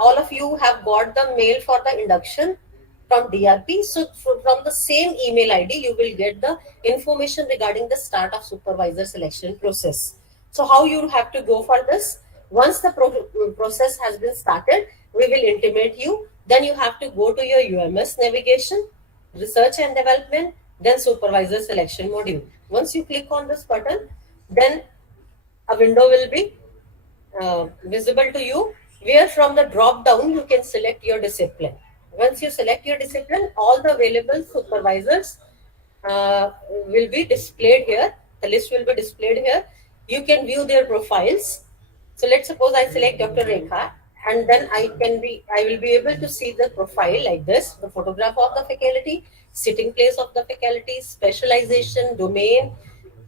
all of you have got the mail for the induction from DRP. So, from the same email ID, you will get the information regarding the start of supervisor selection process. So how you have to go for this? Once the process has been started, we will intimate you Then you have to go to your UMS navigation, research and development, then supervisor selection module. Once you click on this button, then a window will be visible to you, where from the drop down you can select your discipline. Once you select your discipline, all the available supervisors will be displayed here. The list will be displayed here. You can view their profiles. So let's suppose I select Dr. Rekha, and then I will be able to see the profile like this: the photograph of the faculty, sitting place of the faculty, specialization, domain,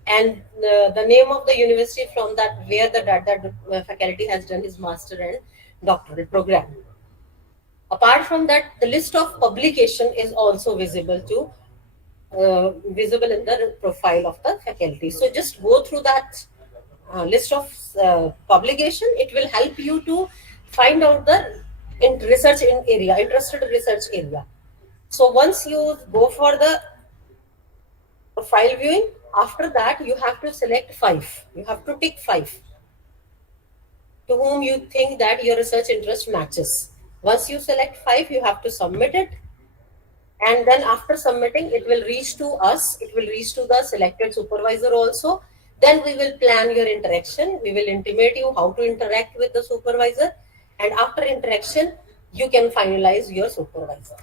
and the name of the university from that where the faculty has done his master and doctoral program. Apart from that, the list of publication is also visible visible in the profile of the faculty. So just go through that list of publication. It will help you to find out the interested research area. So once you go for the profile viewing, after that you have to select 5. You have to tick 5 to whom you think that your research interest matches. Once you select 5, you have to submit it. And then after submitting, it will reach to us. It will reach to the selected supervisor also. Then we will plan your interaction. We will intimate you how to interact with the supervisor. And after interaction, you can finalize your supervisor.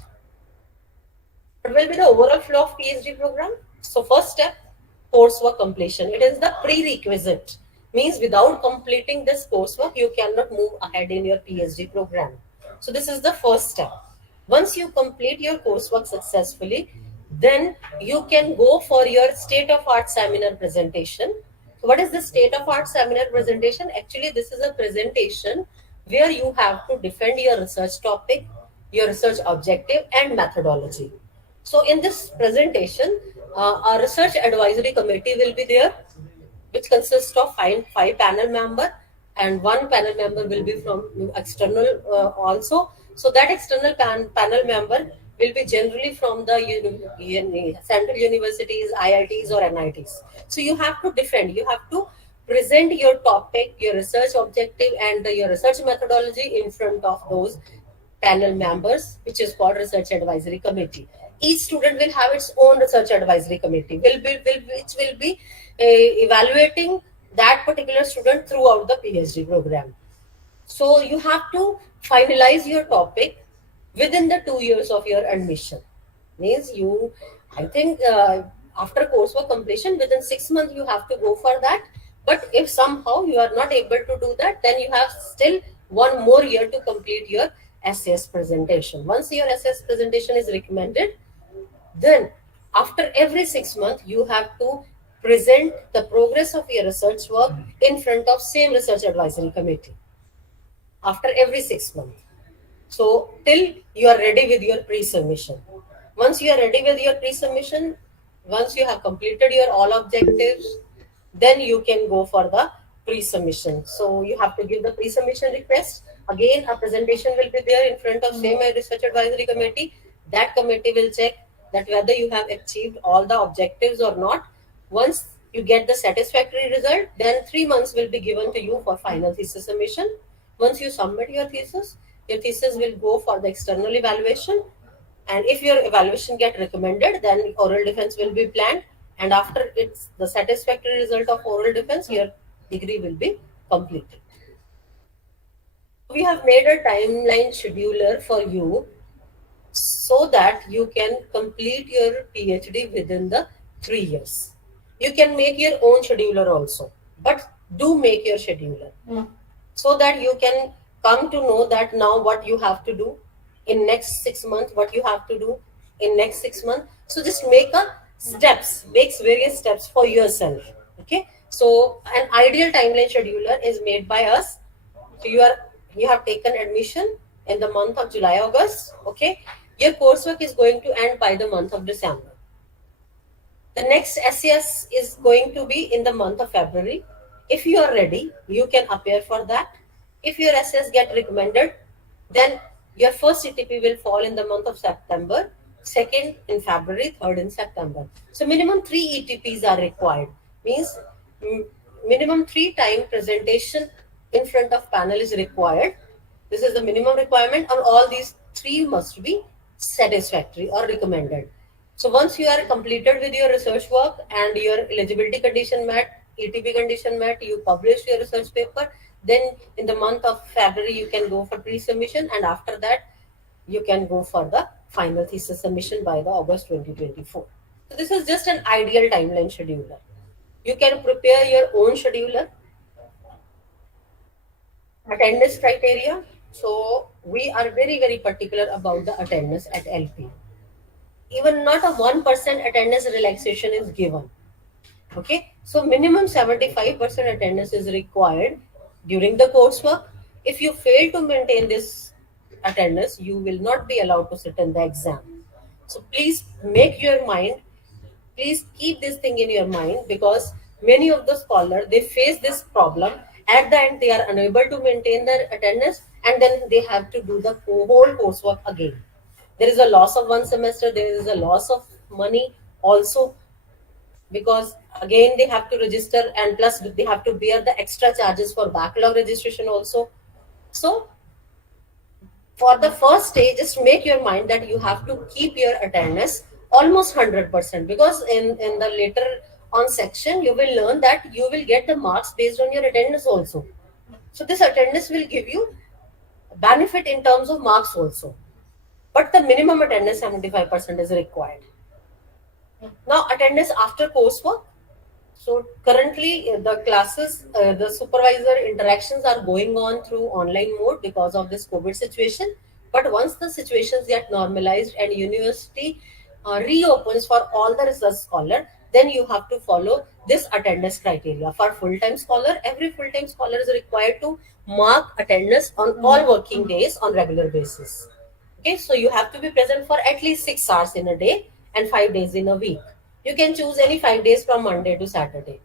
What will be the overall flow of PhD program? So first step, coursework completion. It is the prerequisite. Means without completing this coursework, you cannot move ahead in your PhD program. So this is the first step. Once you complete your coursework successfully, then you can go for your state-of-art seminar presentation. So what is the state-of-art seminar presentation? Actually, this is a presentation where you have to defend your research topic, your research objective, and methodology. So in this presentation, a research advisory committee will be there, which consists of five panel members, and one panel member will be from external also. So that external panel member will be generally from the central universities, IITs or NITs. So you have to defend, you have to present your topic, your research objective and your research methodology in front of those panel members, which is called research advisory committee. Each student will have its own research advisory committee, which will be evaluating that particular student throughout the PhD program. So you have to finalize your topic within the 2 years of your admission. Means I think after coursework completion, within 6 months you have to go for that. But if somehow you are not able to do that, then you have still 1 more year to complete your SAS presentation. Once your SAS presentation is recommended, then after every 6 months, you have to present the progress of your research work in front of same research advisory committee after every 6 months. So till you are ready with your pre-submission. Once you are ready with your pre-submission, once you have completed your all objectives, then you can go for the pre-submission. So you have to give the pre-submission request. Again, a presentation will be there in front of same research advisory committee. That committee will check that whether you have achieved all the objectives or not. Once you get the satisfactory result, then 3 months will be given to you for final thesis submission. Once you submit your thesis will go for the external evaluation. And if your evaluation get recommended, then oral defense will be planned. And after it's the satisfactory result of oral defense, your degree will be completed. We have made a timeline scheduler for you so that you can complete your PhD within the 3 years. You can make your own scheduler also, but do make your scheduler so that you can come to know that now what you have to do in next 6 months, what you have to do in next 6 months. So just makes various steps for yourself. Okay. So an ideal timeline scheduler is made by us. So you have taken admission in the month of July, August. Okay. Your coursework is going to end by the month of December. The next SAS is going to be in the month of February. If you are ready, you can appear for that. If your SAS get recommended, then your first CTP will fall in the month of September, second in February, third in September. So minimum 3 ETPs are required. Means minimum 3 time presentation in front of panel is required. This is the minimum requirement on all these 3 must be satisfactory or recommended. So once you are completed with your research work and your eligibility condition met, ETP condition met, you publish your research paper, then in the month of February you can go for pre-submission, and after that you can go for the final thesis submission by the August 2024. So this is just an ideal timeline scheduler. You can prepare your own scheduler. Attendance criteria. So we are very particular about the attendance at LP. Even not a 1% attendance relaxation is given. Okay, so minimum 75% attendance is required during the coursework. If you fail to maintain this attendance, you will not be allowed to sit in the exam. So please make your mind, please keep this thing in your mind, because many of the scholars, they face this problem. At the end, they are unable to maintain their attendance, and then they have to do the whole coursework again. There is a loss of one semester, there is a loss of money also, because again they have to register, and plus they have to bear the extra charges for backlog registration also. So for the first stage, just make your mind that you have to keep your attendance almost 100%, because in the later on section you will learn that you will get the marks based on your attendance also. So this attendance will give you benefit in terms of marks also, but the minimum attendance 75% is required. Now attendance after coursework. So currently the classes, the supervisor interactions are going on through online mode because of this COVID situation. But once the situations get normalized and university reopens for all the research scholar, then you have to follow this attendance criteria. For full-time scholar, every full-time scholar is required to mark attendance on all working days on regular basis. Okay, so you have to be present for at least 6 hours in a day and 5 days in a week. You can choose any 5 days from Monday to Saturday.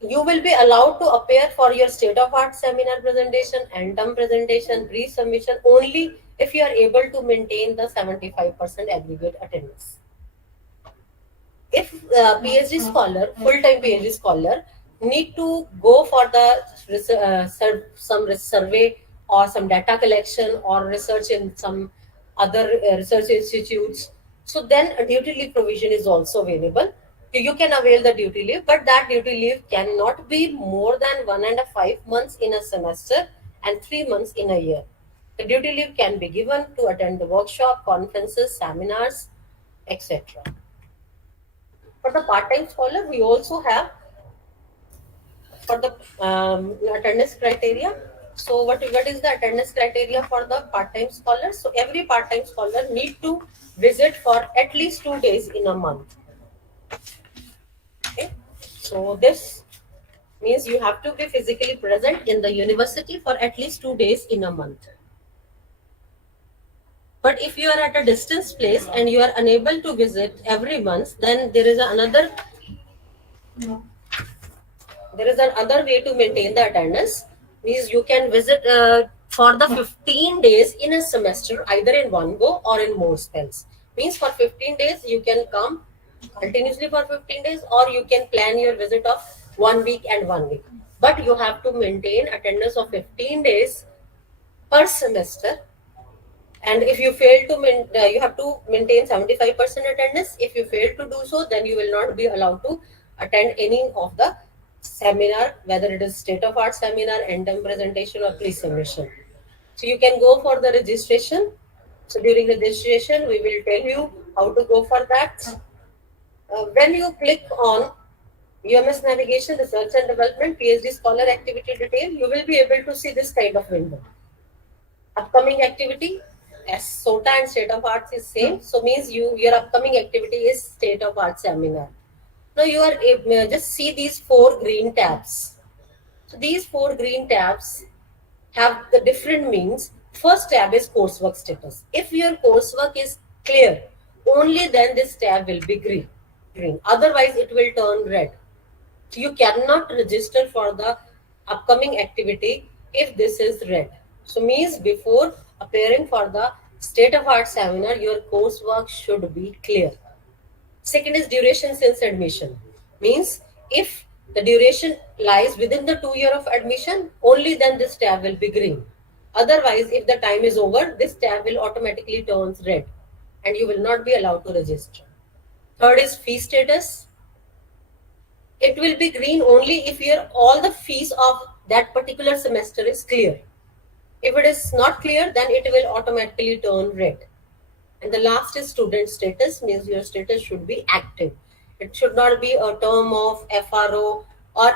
You will be allowed to appear for your state-of-art seminar presentation, end-term presentation, pre-submission only if you are able to maintain the 75% aggregate attendance. If PhD scholar, full-time PhD scholar, need to go for the some survey or some data collection or research in some other research institutes, so then a duty leave provision is also available. You can avail the duty leave, but that duty leave cannot be more than 1.5 months in a semester and 3 months in a year. The duty leave can be given to attend the workshop, conferences, seminars, etc. For the part-time scholar, we also have for the attendance criteria. So what is the attendance criteria for the part-time scholar? So every part-time scholar need to visit for at least 2 days in a month. Okay, so this means you have to be physically present in the university for at least 2 days in a month. But if you are at a distance place and you are unable to visit every month, then there is another way to maintain the attendance. Means you can visit for the 15 days in a semester, either in one go or in more spells. Means for 15 days you can come continuously for 15 days, or you can plan your visit of 1 week and 1 week. But you have to maintain attendance of 15 days per semester. And if you fail to you have to maintain 75% attendance. If you fail to do so, then you will not be allowed to attend any of the seminar, whether it is state-of-art seminar, end-term presentation, or pre-submission. So you can go for the registration. So during registration, we will tell you how to go for that. When you click on UMS Navigation, Research and Development, PhD Scholar Activity Detail, you will be able to see this kind of window. Upcoming activity, as SOTA and State of Arts is same. So means your upcoming activity is State of Arts seminar. Now you are just see these 4 green tabs. So these 4 green tabs have the different means. First tab is coursework status. If your coursework is clear, only then this tab will be green. Otherwise it will turn red. So you cannot register for the upcoming activity if this is red. So means before appearing for the State of Art seminar, your coursework should be clear. Second is duration since admission. Means if the duration lies within the 2 year of admission, only then this tab will be green. Otherwise, if the time is over, this tab will automatically turn red and you will not be allowed to register. Third is fee status. It will be green only if your all the fees of that particular semester is clear. If it is not clear, then it will automatically turn red. And the last is student status, means your status should be active. It should not be a term of FRO or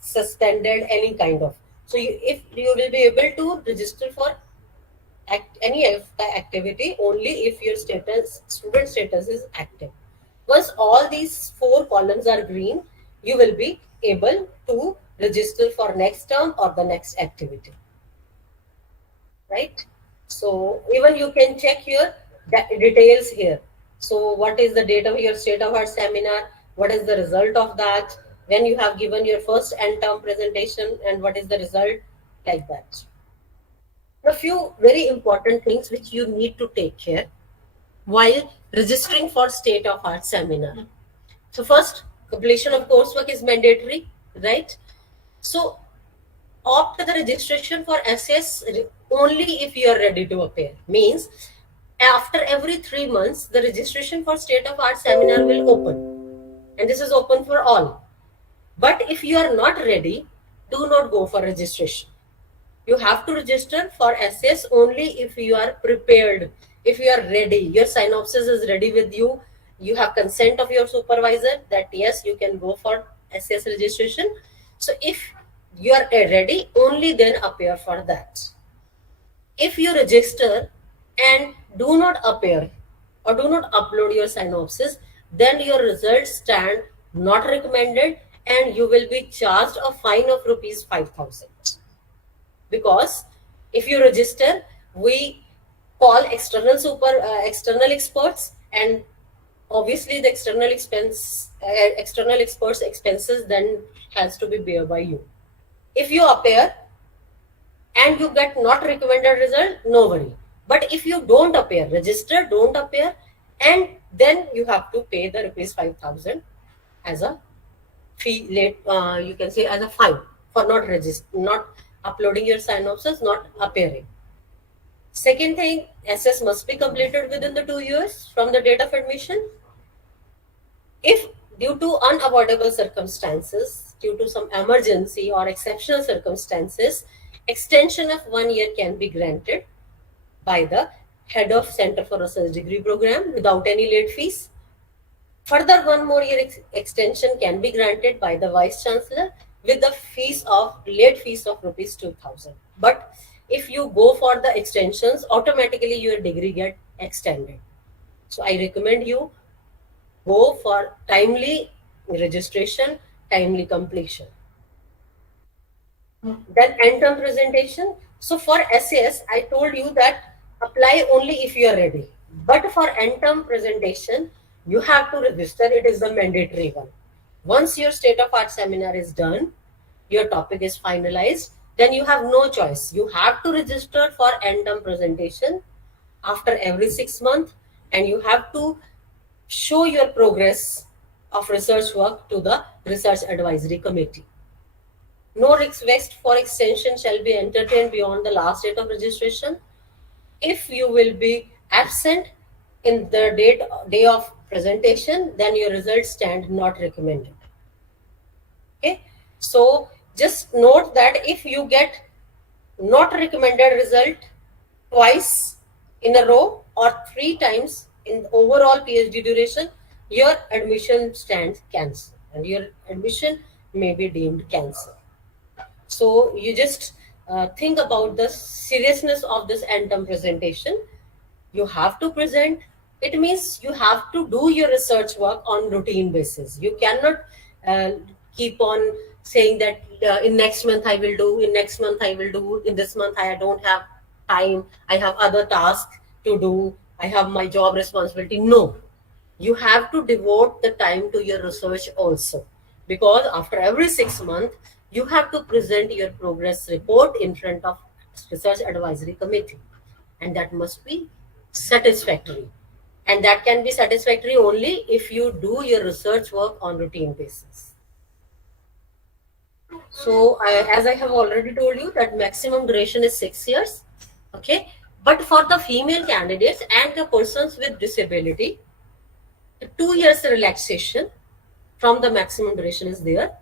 suspended, any kind of. So if you will be able to register for any activity only if your student status is active. Once all these 4 columns are green, you will be able to register for next term or the next activity. Right? So even you can check your details here. So what is the date of your state of art seminar? What is the result of that? When you have given your first end term presentation and what is the result, like that. A few very important things which you need to take care while registering for state of art seminar. So first, completion of coursework is mandatory, right? So opt the registration for SS only if you are ready to appear. Means after every 3 months, the registration for state of art seminar will open, and this is open for all. But if you are not ready, do not go for registration. You have to register for SS only if you are prepared, if you are ready, your synopsis is ready with you, you have consent of your supervisor that yes, you can go for SS registration. So if you are ready, only then appear for that. If you register and do not appear or do not upload your synopsis, then your results stand not recommended and you will be charged a fine of rupees 5,000. Because if you register, we call external experts, and obviously the external experts expenses then has to be bear by you. If you appear and you get not recommended result, no worry. But if you don't appear, register, don't appear, and then you have to pay the rupees 5,000 as a fee late, you can say as a fine for not uploading your synopsis, not appearing. Second thing, SS must be completed within the 2 years from the date of admission. If due to unavoidable circumstances, due to some emergency or exceptional circumstances, extension of 1 year can be granted by the head of Center for Research Degree Program without any late fees. Further 1 more year extension can be granted by the Vice Chancellor with the late fees of rupees 2,000. But if you go for the extensions, automatically your degree get extended. So I recommend you go for timely registration, timely completion. Then end term presentation. So for SAS, I told you that apply only if you are ready. But for end term presentation, you have to register. It is the mandatory one. Once your state of art seminar is done, your topic is finalized, then you have no choice. You have to register for end term presentation after every 6 months, and you have to show your progress of research work to the Research Advisory Committee. No request for extension shall be entertained beyond the last date of registration. If you will be absent in the day of presentation, then your results stand not recommended. Okay, so just note that if you get not recommended result twice in a row or 3 times in the overall PhD duration, your admission stands cancelled and your admission may be deemed cancelled. So you just think about the seriousness of this end term presentation. You have to present. It means you have to do your research work on routine basis. You cannot keep on saying that in next month I will do, in next month I will do, in this month I don't have time, I have other tasks to do, I have my job responsibility. No, you have to devote the time to your research also, because after every 6 months you have to present your progress report in front of Research Advisory Committee, and that must be satisfactory. And that can be satisfactory only if you do your research work on routine basis. So as I have already told you that maximum duration is 6 years. Okay, but for the female candidates and the persons with disability, 2 years relaxation from the maximum duration is there,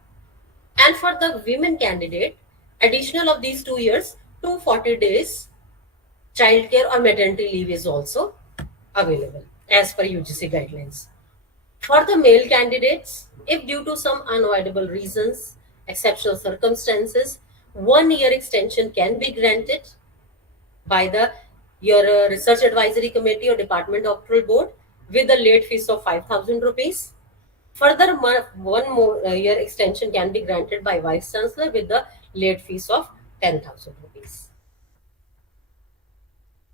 and for the women candidate, additional of these 2 years, 240 days childcare or maternity leave is also available as per UGC guidelines. For the male candidates, if due to some unavoidable reasons, exceptional circumstances, 1 year extension can be granted by the your research advisory committee or department doctoral board with a late fees of 5,000 rupees. Further, 1 more year extension can be granted by vice chancellor with the late fees of 10,000 rupees.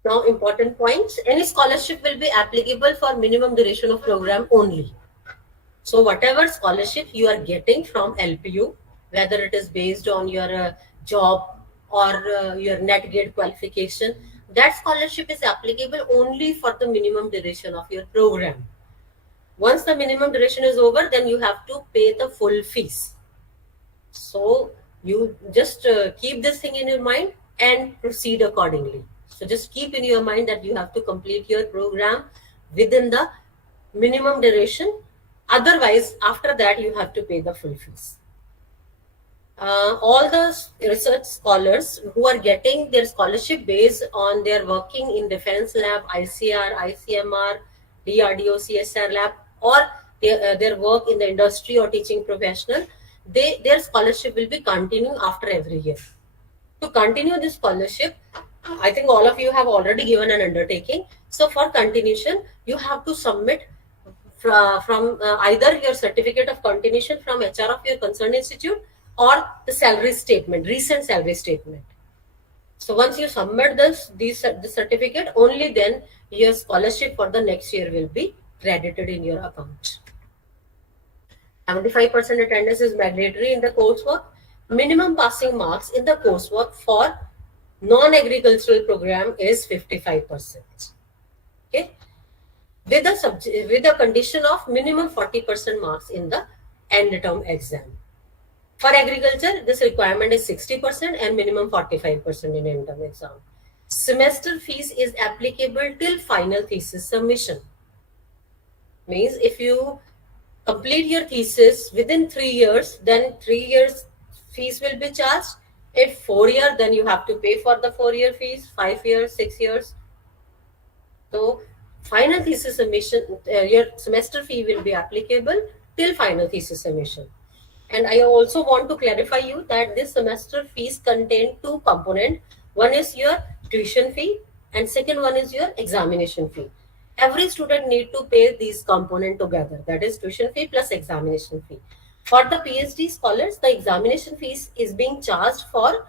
Now, important points: any scholarship will be applicable for minimum duration of program only. So whatever scholarship you are getting from LPU, whether it is based on your job or your net grade qualification, that scholarship is applicable only for the minimum duration of your program. Once the minimum duration is over, then you have to pay the full fees. So you just keep this thing in your mind and proceed accordingly. So just keep in your mind that you have to complete your program within the minimum duration. Otherwise, after that, you have to pay the full fees. All the research scholars who are getting their scholarship based on their working in defense lab, ICR, ICMR, DRDO, CSR lab, or their work in the industry or teaching professional, their scholarship will be continuing after every year. To continue this scholarship, I think all of you have already given an undertaking. So for continuation, you have to submit from either your certificate of continuation from HR of your concerned institute or the salary statement, recent salary statement. So once you submit the certificate, only then your scholarship for the next year will be credited in your account. 75% attendance is mandatory in the coursework. Minimum passing marks in the coursework for non-agricultural program is 55%. Okay, with the condition of minimum 40% marks in the end term exam. For agriculture, this requirement is 60% and minimum 45% in end term exam. Semester fees is applicable till final thesis submission. Means if you complete your thesis within 3 years, then 3 years fees will be charged. If 4 years, then you have to pay for the 4-year fees, 5 years, 6 years. So final thesis submission, your semester fee will be applicable till final thesis submission. And I also want to clarify you that this semester fees contain 2 components. One is your tuition fee and second one is your examination fee. Every student need to pay these components together, that is tuition fee plus examination fee. For the PhD scholars, the examination fees is being charged for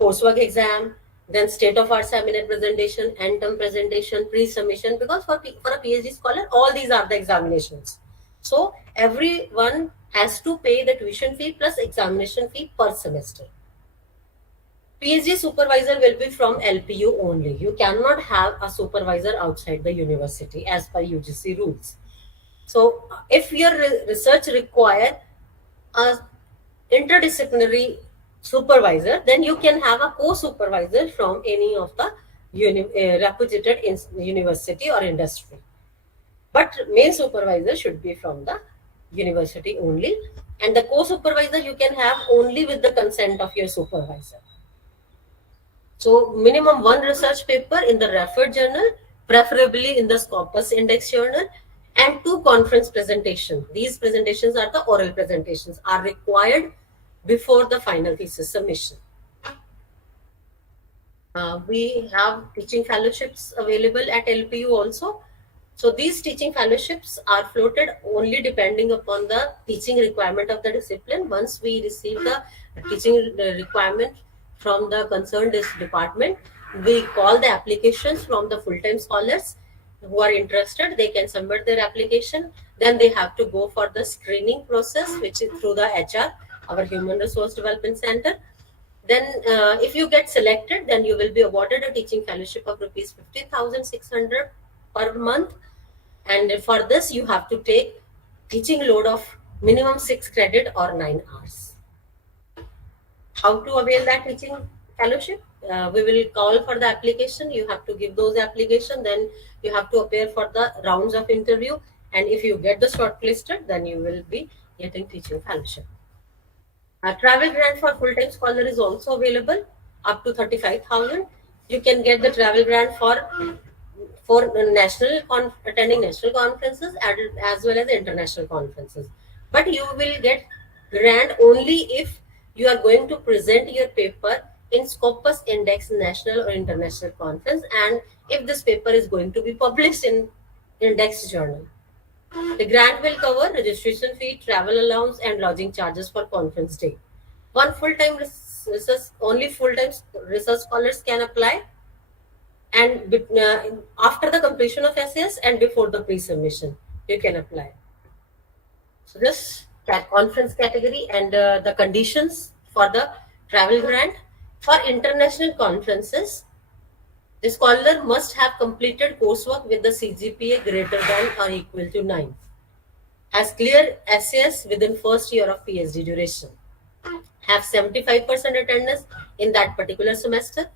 coursework exam, then state of art seminar presentation, end term presentation, pre-submission, because for a PhD scholar, all these are the examinations. So everyone has to pay the tuition fee plus examination fee per semester. PhD supervisor will be from LPU only. You cannot have a supervisor outside the university as per UGC rules. So if your research require a interdisciplinary supervisor, then you can have a co-supervisor from any of the reputed university or industry. But main supervisor should be from the university only, and the co-supervisor you can have only with the consent of your supervisor. So minimum 1 research paper in the referred journal, preferably in the Scopus Index journal, and 2 conference presentations. These presentations are the oral presentations, are required before the final thesis submission. We have teaching fellowships available at LPU also. So these teaching fellowships are floated only depending upon the teaching requirement of the discipline. Once we receive the teaching requirement from the concerned department, we call the applications from the full-time scholars who are interested. They can submit their application. Then they have to go for the screening process, which is through the HR, our Human Resource Development Center. Then if you get selected, then you will be awarded a teaching fellowship of rupees 15,600 per month. And for this, you have to take teaching load of minimum 6 credit or 9 hours. How to avail that teaching fellowship. We will call for the application. You have to give those application. Then you have to appear for the rounds of interview. And if you get the shortlisted, then you will be getting teaching fellowship. A travel grant for full-time scholar is also available up to 35,000. You can get the travel grant for attending national conferences as well as international conferences. But you will get grant only if you are going to present your paper in Scopus Index national or international conference, and if this paper is going to be published in Index journal. The grant will cover registration fee, travel allowance, and lodging charges for conference day. One full-time research, only full-time research scholars can apply, and after the completion of SAS and before the pre-submission, you can apply. So this conference category and the conditions for the travel grant. For international conferences, the scholar must have completed coursework with the CGPA greater than or equal to 9. Has cleared SAS within first year of PhD duration. Have 75% attendance in that particular semester.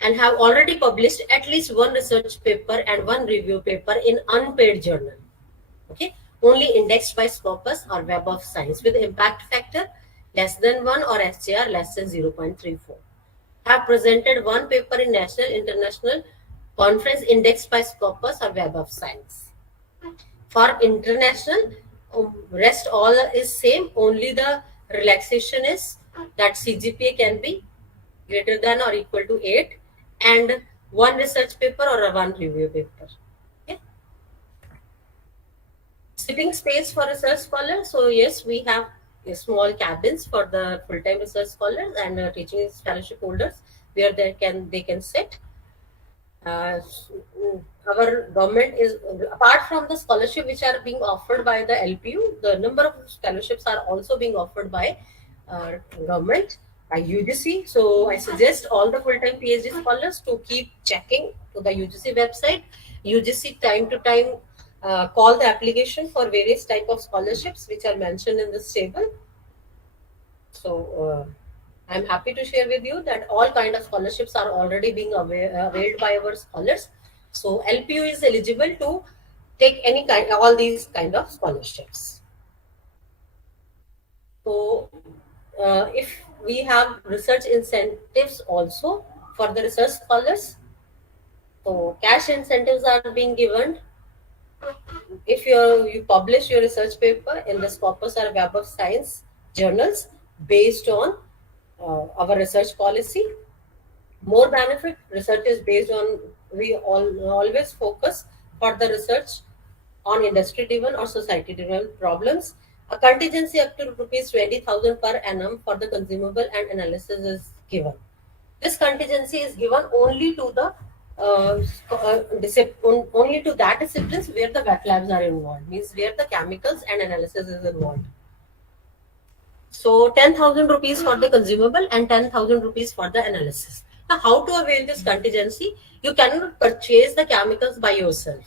And have already published at least one research paper and one review paper in unpaid journal. Okay, only indexed by Scopus or Web of Science with impact factor less than 1 or SJR less than 0.34. Have presented one paper in national international conference indexed by Scopus or Web of Science. For international, rest all is same, only the relaxation is that CGPA can be greater than or equal to 8 and one research paper or one review paper. Okay. Sleeping space for research scholars. So yes, we have small cabins for the full-time research scholars and teaching fellowship holders where they can sit. Our government is, apart from the scholarship which are being offered by the LPU, the number of scholarships are also being offered by government, by UGC. So I suggest all the full-time PhD scholars to keep checking to the UGC website. UGC time to time call the application for various type of scholarships which are mentioned in this table. So I'm happy to share with you that all kind of scholarships are already being availed by our scholars. So LPU is eligible to take any kind, all these kind of scholarships. So if we have research incentives also for the research scholars, so cash incentives are being given if you publish your research paper in the Scopus or Web of Science journals based on our research policy. More benefit. Research is based on, we always focus for the research on industry driven or society driven problems. A contingency up to rupees 20,000 per annum for the consumable and analysis is given. This contingency is given only to the only to that disciplines where the wet labs are involved, means where the chemicals and analysis is involved. So 10,000 rupees for the consumable and 10,000 rupees for the analysis. Now, how to avail this contingency? You cannot purchase the chemicals by yourself.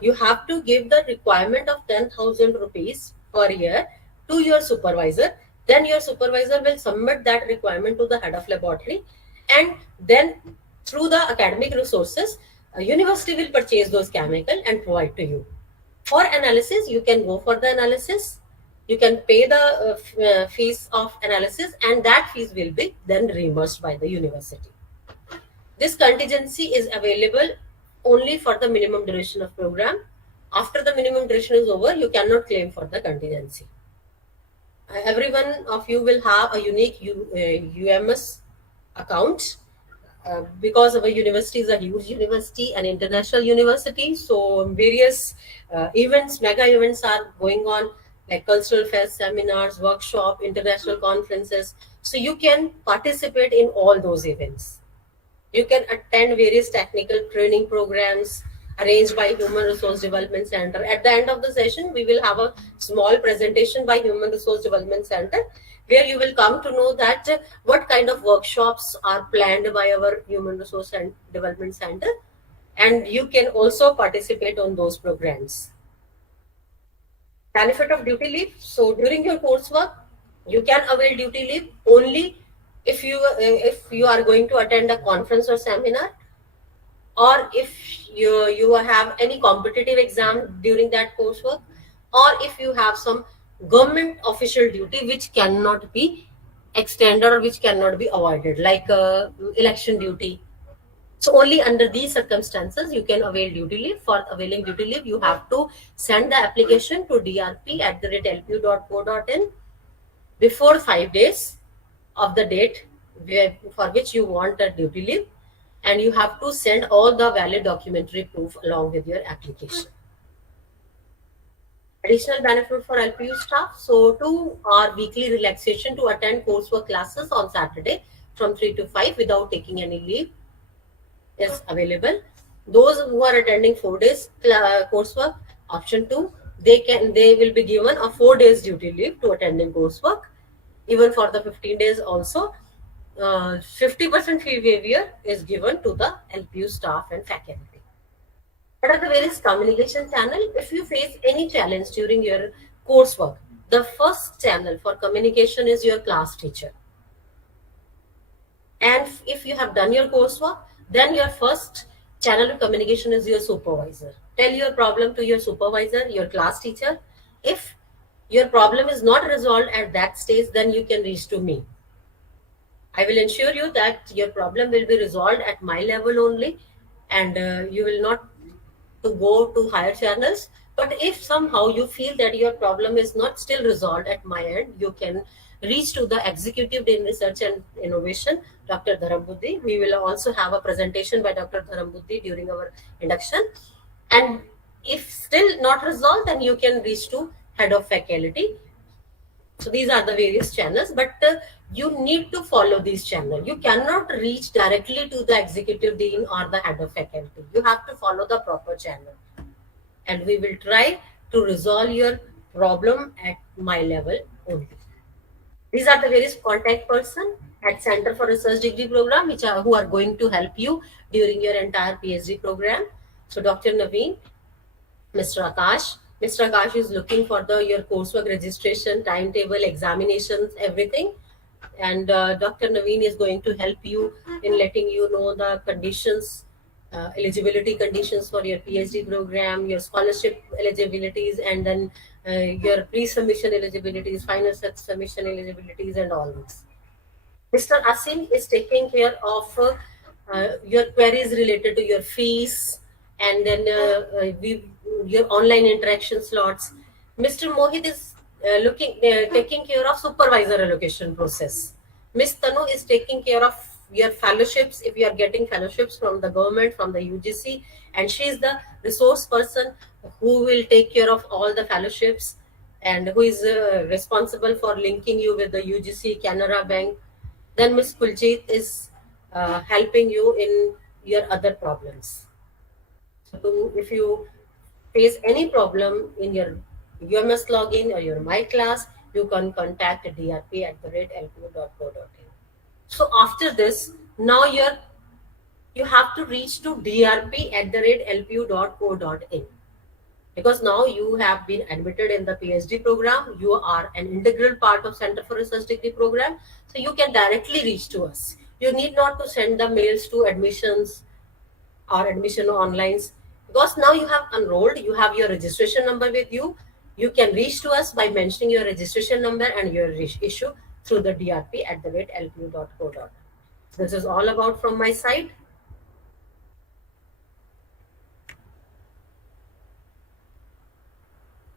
You have to give the requirement of 10,000 rupees per year to your supervisor. Then your supervisor will submit that requirement to the head of laboratory, and then through the academic resources, a university will purchase those chemicals and provide to you. For analysis, you can go for the analysis. You can pay the fees of analysis, and that fees will be then reimbursed by the university. This contingency is available only for the minimum duration of program. After the minimum duration is over, you cannot claim for the contingency. Every one of you will have a unique UMS account because our university is a huge university, an international university. So various events, mega events are going on, like cultural fairs, seminars, workshop, international conferences. So you can participate in all those events. You can attend various technical training programs arranged by Human Resource Development Center. At the end of the session, we will have a small presentation by Human Resource Development Center, where you will come to know that what kind of workshops are planned by our Human Resource Development Center, and you can also participate on those programs. Benefit of duty leave. So during your coursework, you can avail duty leave only if you are going to attend a conference or seminar, or if you have any competitive exam during that coursework, or if you have some government official duty which cannot be extended or which cannot be avoided, like election duty. So only under these circumstances you can avail duty leave. For availing duty leave, you have to send the application to drp@lpu.co.in before 5 days of the date for which you want a duty leave, and you have to send all the valid documentary proof along with your application. Additional benefit for LPU staff. So, 2 are weekly relaxation to attend coursework classes on Saturday from 3 to 5 without taking any leave is available. Those who are attending 4 days coursework, option 2, they will be given a 4 days duty leave to attending coursework. Even for the 15 days also, 50% fee waiver is given to the LPU staff and faculty. What are the various communication channel? If you face any challenge during your coursework, the first channel for communication is your class teacher. And if you have done your coursework, then your first channel of communication is your supervisor. Tell your problem to your supervisor, your class teacher. If your problem is not resolved at that stage, then you can reach to me. I will ensure you that your problem will be resolved at my level only, and you will not to go to higher channels. But if somehow you feel that your problem is not still resolved at my end, you can reach to the Executive in Research and Innovation, Dr. Dharambuddhi. We will also have a presentation by Dr. Dharambuddhi during our induction. And if still not resolved, then you can reach to Head of Faculty. So these are the various channels, but you need to follow these channels. You cannot reach directly to the Executive Dean or the Head of Faculty. You have to follow the proper channel. And we will try to resolve your problem at my level only. These are the various contact person at Center for Research Degree Program, who are going to help you during your entire PhD program. So Dr. Naveen, Mr. Akash. Mr. Akash is looking for your coursework registration, timetable, examinations, everything. And Dr. Naveen is going to help you in letting you know the conditions, eligibility conditions for your PhD program, your scholarship eligibilities, and then your pre-submission eligibilities, final submission eligibilities, and all this. Mr. Asim is taking care of your queries related to your fees, and then your online interaction slots. Mr. Mohit is taking care of supervisor allocation process. Ms. Tanu is taking care of your fellowships, if you are getting fellowships from the government, from the UGC, and she is the resource person who will take care of all the fellowships and who is responsible for linking you with the UGC, Canara Bank. Then Ms. Kuljit is helping you in your other problems. So if you face any problem in your UMS login or your My Class, you can contact drp@lpu.co.in. So after this, now you have to reach to drp@lpu.co.in, because now you have been admitted in the PhD program. You are an integral part of Center for Research Degree Program, so you can directly reach to us. You need not to send the mails to admissions or admission online, because now you have enrolled, you have your registration number with you. You can reach to us by mentioning your registration number and your issue through the drp@lpu.co.in. This is all about from my side.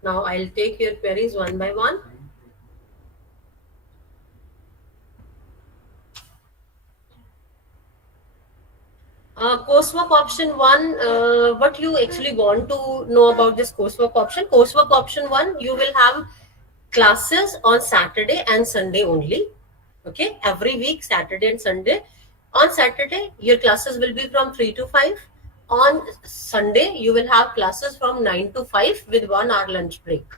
Now I'll take your queries one by one. Coursework option 1, what you actually want to know about this coursework option? Coursework option 1, you will have classes on Saturday and Sunday only. Okay, every week, Saturday and Sunday. On Saturday, your classes will be from 3 to 5. On Sunday, you will have classes from 9 to 5 with 1 hour lunch break.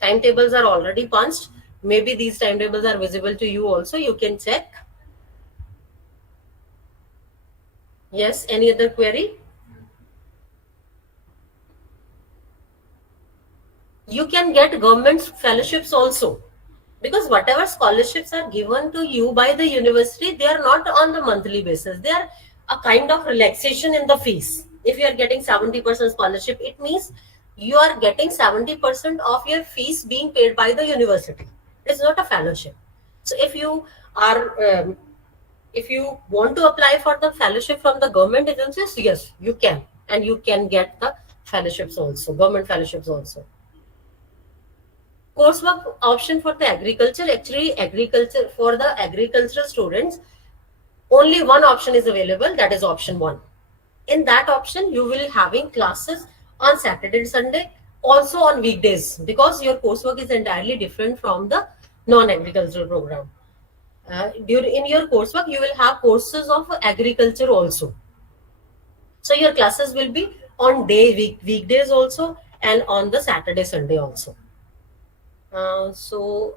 Timetables are already punched. Maybe these timetables are visible to you also. You can check. Yes, any other query? You can get government fellowships also. Because whatever scholarships are given to you by the university, they are not on the monthly basis. They are a kind of relaxation in the fees. If you are getting 70% scholarship, it means you are getting 70% of your fees being paid by the university. It's not a fellowship. So if you are if you want to apply for the fellowship from the government agencies, yes, you can, and you can get the fellowships also, government fellowships also. Coursework option for the agriculture, actually agriculture, for the agricultural students, only one option is available, that is option 1. In that option, you will having classes on Saturday and Sunday, also on weekdays, because your coursework is entirely different from the non-agricultural program. In your coursework, you will have courses of agriculture also. So your classes will be on weekdays also, and on the Saturday, Sunday also. So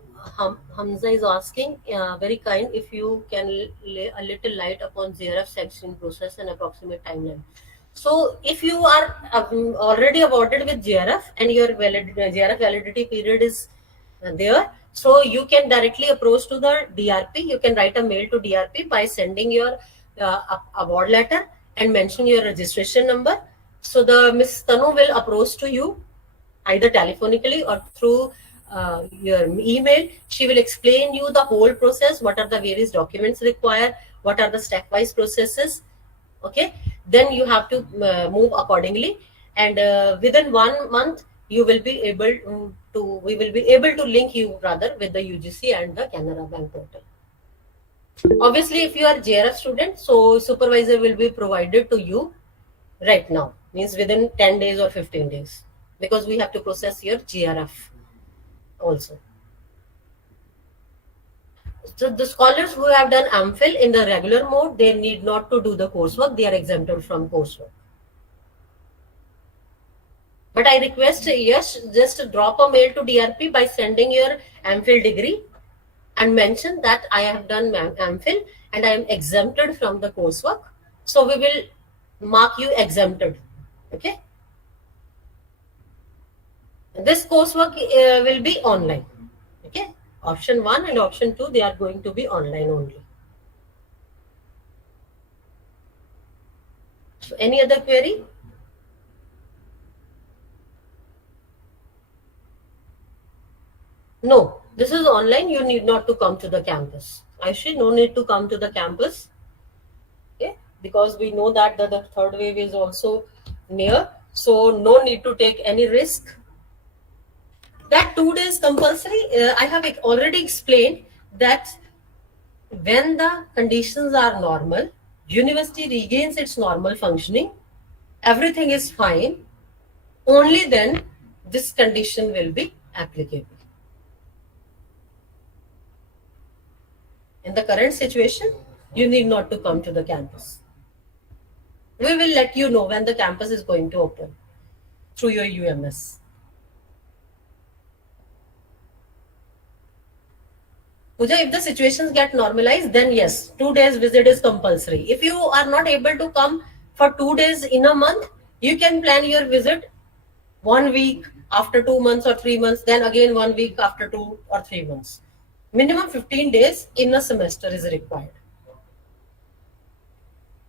Hamza is asking, very kind, if you can lay a little light upon ZRF section process and approximate timeline. So if you are already awarded with JRF and your JRF validity period is there, so you can directly approach to the DRP. You can write a mail to DRP by sending your award letter and mention your registration number. So the Miss Tanu will approach to you either telephonically or through your email. She will explain you the whole process, what are the various documents required, what are the stepwise processes. Okay, then you have to move accordingly, and within 1 month you will be able to, we will be able to link you rather with the UGC and the Canara Bank portal. Obviously, if you are JRF student, so supervisor will be provided to you right now, means within 10 days or 15 days, because we have to process your JRF also. So the scholars who have done AMPhil in the regular mode, they need not to do the coursework. They are exempted from coursework. But I request, yes, just drop a mail to DRP by sending your AMPhil degree and mention that I have done AMPhil and I am exempted from the coursework. So we will mark you exempted. Okay. This coursework will be online. Okay. Option 1 and option 2, they are going to be online only. So any other query? No, this is online. You need not to come to the campus. Actually, no need to come to the campus. Okay, because we know that the third wave is also near. So no need to take any risk. That 2 days compulsory, I have already explained that when the conditions are normal, university regains its normal functioning, everything is fine, only then this condition will be applicable. In the current situation, you need not to come to the campus. We will let you know when the campus is going to open through your UMS. Pooja, if the situations get normalized, then yes, 2 days visit is compulsory. If you are not able to come for 2 days in a month, you can plan your visit 1 week after 2 months or 3 months, then again 1 week after 2 or 3 months. Minimum 15 days in a semester is required.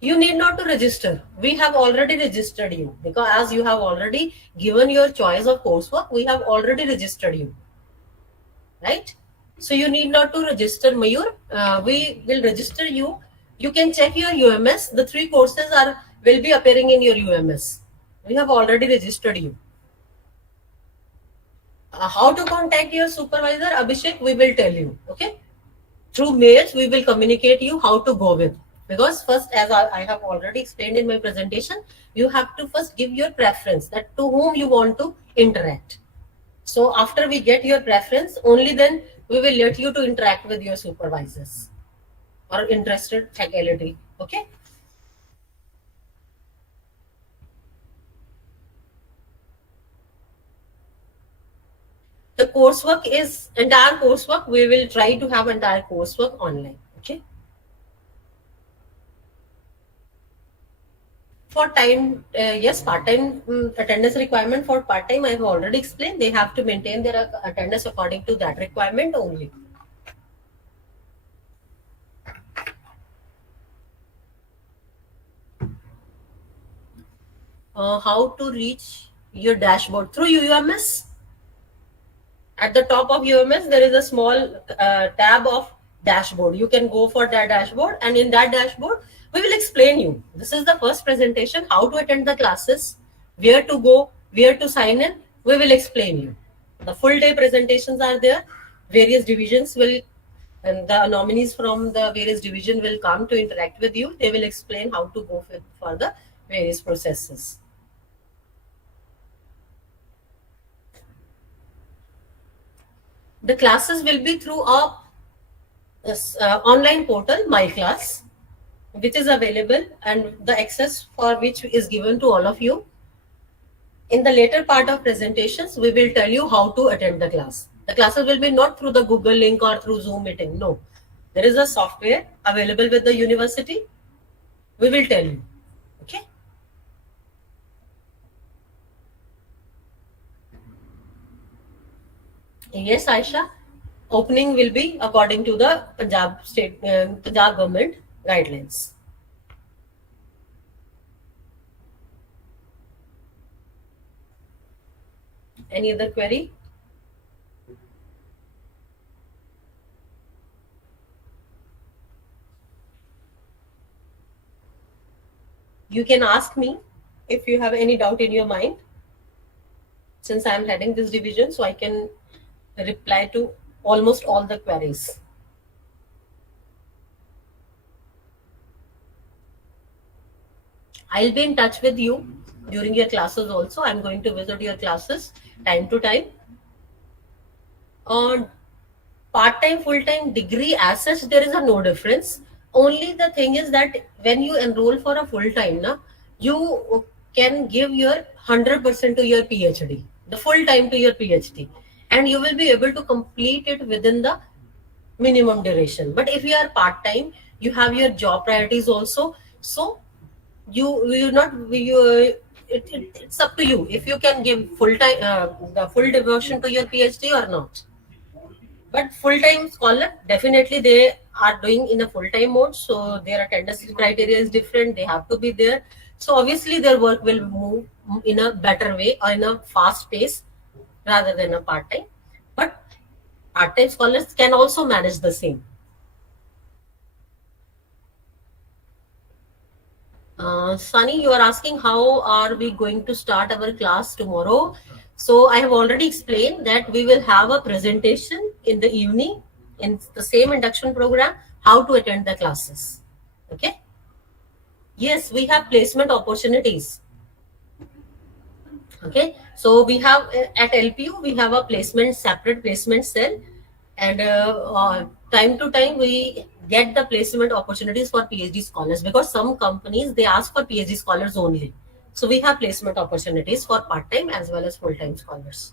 You need not to register. We have already registered you, because as you have already given your choice of coursework, we have already registered you, right? So you need not to register, Mayur. We will register you. You can check your UMS. The 3 courses will be appearing in your UMS. We have already registered you. How to contact your supervisor, Abhishek, we will tell you. Okay, through mails we will communicate you how to go with. Because first, as I have already explained in my presentation, you have to first give your preference, that to whom you want to interact. So after we get your preference, only then we will let you to interact with your supervisors or interested faculty. Okay. The coursework is entire coursework. We will try to have entire coursework online. Okay. For time, yes, part-time attendance requirement for part-time I have already explained. They have to maintain their attendance according to that requirement only. how to reach your dashboard through UMS. At the top of UMS, there is a small tab of dashboard. You can go for that dashboard, and in that dashboard, we will explain you. This is the first presentation, how to attend the classes, where to go, where to sign in. We will explain you. The full day presentations are there. Various divisions will, and the nominees from the various division will come to interact with you. They will explain how to go for the various processes. The classes will be through a online portal, My Class, which is available, and the access for which is given to all of you. In the later part of presentations, we will tell you how to attend the class. The classes will be not through the Google link or through Zoom meeting. No, there is a software available with the university. We will tell you. Okay. Yes, Aisha. Opening will be according to the Punjab government guidelines. Any other query? You can ask me if you have any doubt in your mind, since I am heading this division, so I can reply to almost all the queries. I'll be in touch with you during your classes also. I'm going to visit your classes time to time. On part-time, full-time degree as such, there is a no difference. Only the thing is that when you enroll for a full-time, you can give your 100% to your PhD, the full time to your PhD, and you will be able to complete it within the minimum duration. But if you are part-time, you have your job priorities also, so it's up to you if you can give full-time the full devotion to your PhD or not. But full-time scholar, definitely they are doing in a full-time mode, so their attendance criteria is different. They have to be there. So obviously their work will move in a better way or in a fast pace rather than a part-time. But part-time scholars can also manage the same. Sunny, you are asking how are we going to start our class tomorrow? So I have already explained that we will have a presentation in the evening in the same induction program, how to attend the classes. Okay. Yes, we have placement opportunities. Okay. So we have at LPU, we have a separate placement cell, and time to time we get the placement opportunities for PhD scholars, because some companies, they ask for PhD scholars only. So we have placement opportunities for part-time as well as full-time scholars.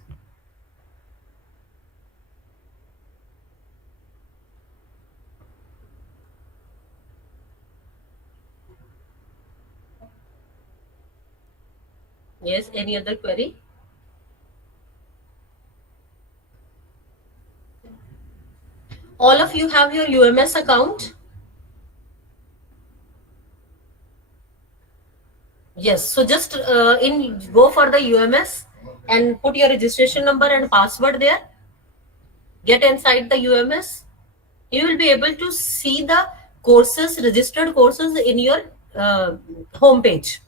Yes, any other query? All of you have your UMS account? Yes, so just go for the UMS and put your registration number and password there. Get inside the UMS. You will be able to see the courses, registered courses in your home page.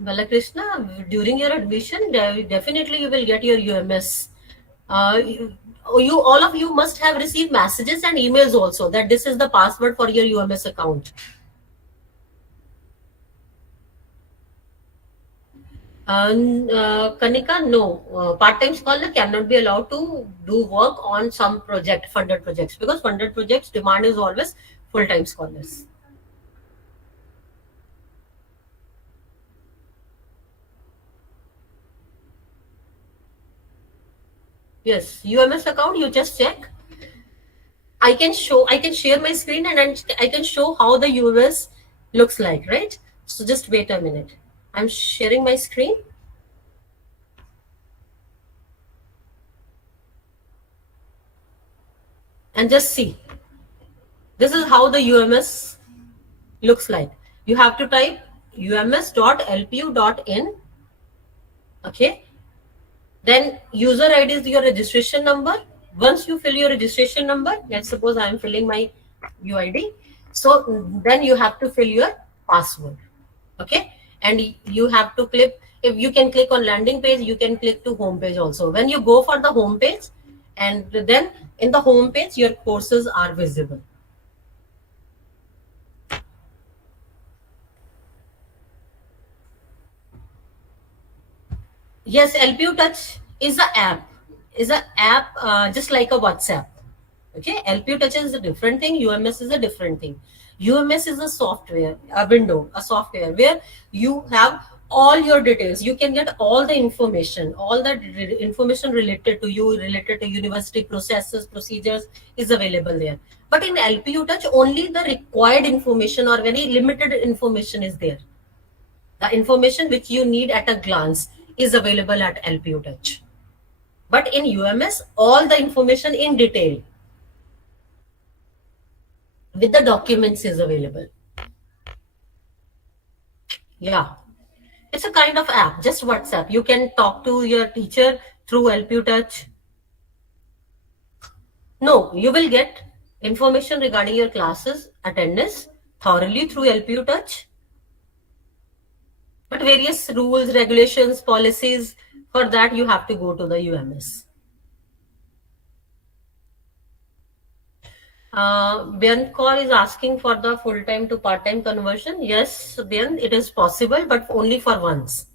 Balakrishna, during your admission, definitely you will get your UMS. All of you must have received messages and emails also that this is the password for your UMS account. Kanika, no. Part-time scholar cannot be allowed to do work on some funded projects, because funded projects demand is always full-time scholars. Yes, UMS account, you just check. I can share my screen and I can show how the UMS looks like, right? So just wait a minute. I'm sharing my screen. And just see. This is how the UMS looks like. You have to type ums.lpu.in. Okay. Then user ID is your registration number. Once you fill your registration number, let's suppose I am filling my UID. So then you have to fill your password. Okay. And you have to click, if you can click on landing page, you can click to home page also. When you go for the home page, and then in the home page, your courses are visible. Yes, LPU Touch is an app. Just like a WhatsApp. Okay, LPU Touch is a different thing. UMS is a different thing. UMS is a software, a window, a software where you have all your details. You can get all the information related to you, related to university processes, procedures is available there. But in LPU Touch, only the required information or very limited information is there. The information which you need at a glance is available at LPU Touch. But in UMS, all the information in detail with the documents is available. Yeah. It's a kind of app, just WhatsApp. You can talk to your teacher through LPU Touch. No, you will get information regarding your classes, attendance thoroughly through LPU Touch. But various rules, regulations, policies, for that you have to go to the UMS. Byan Kaur is asking for the full-time to part-time conversion. Yes, Byan, it is possible, but only for once.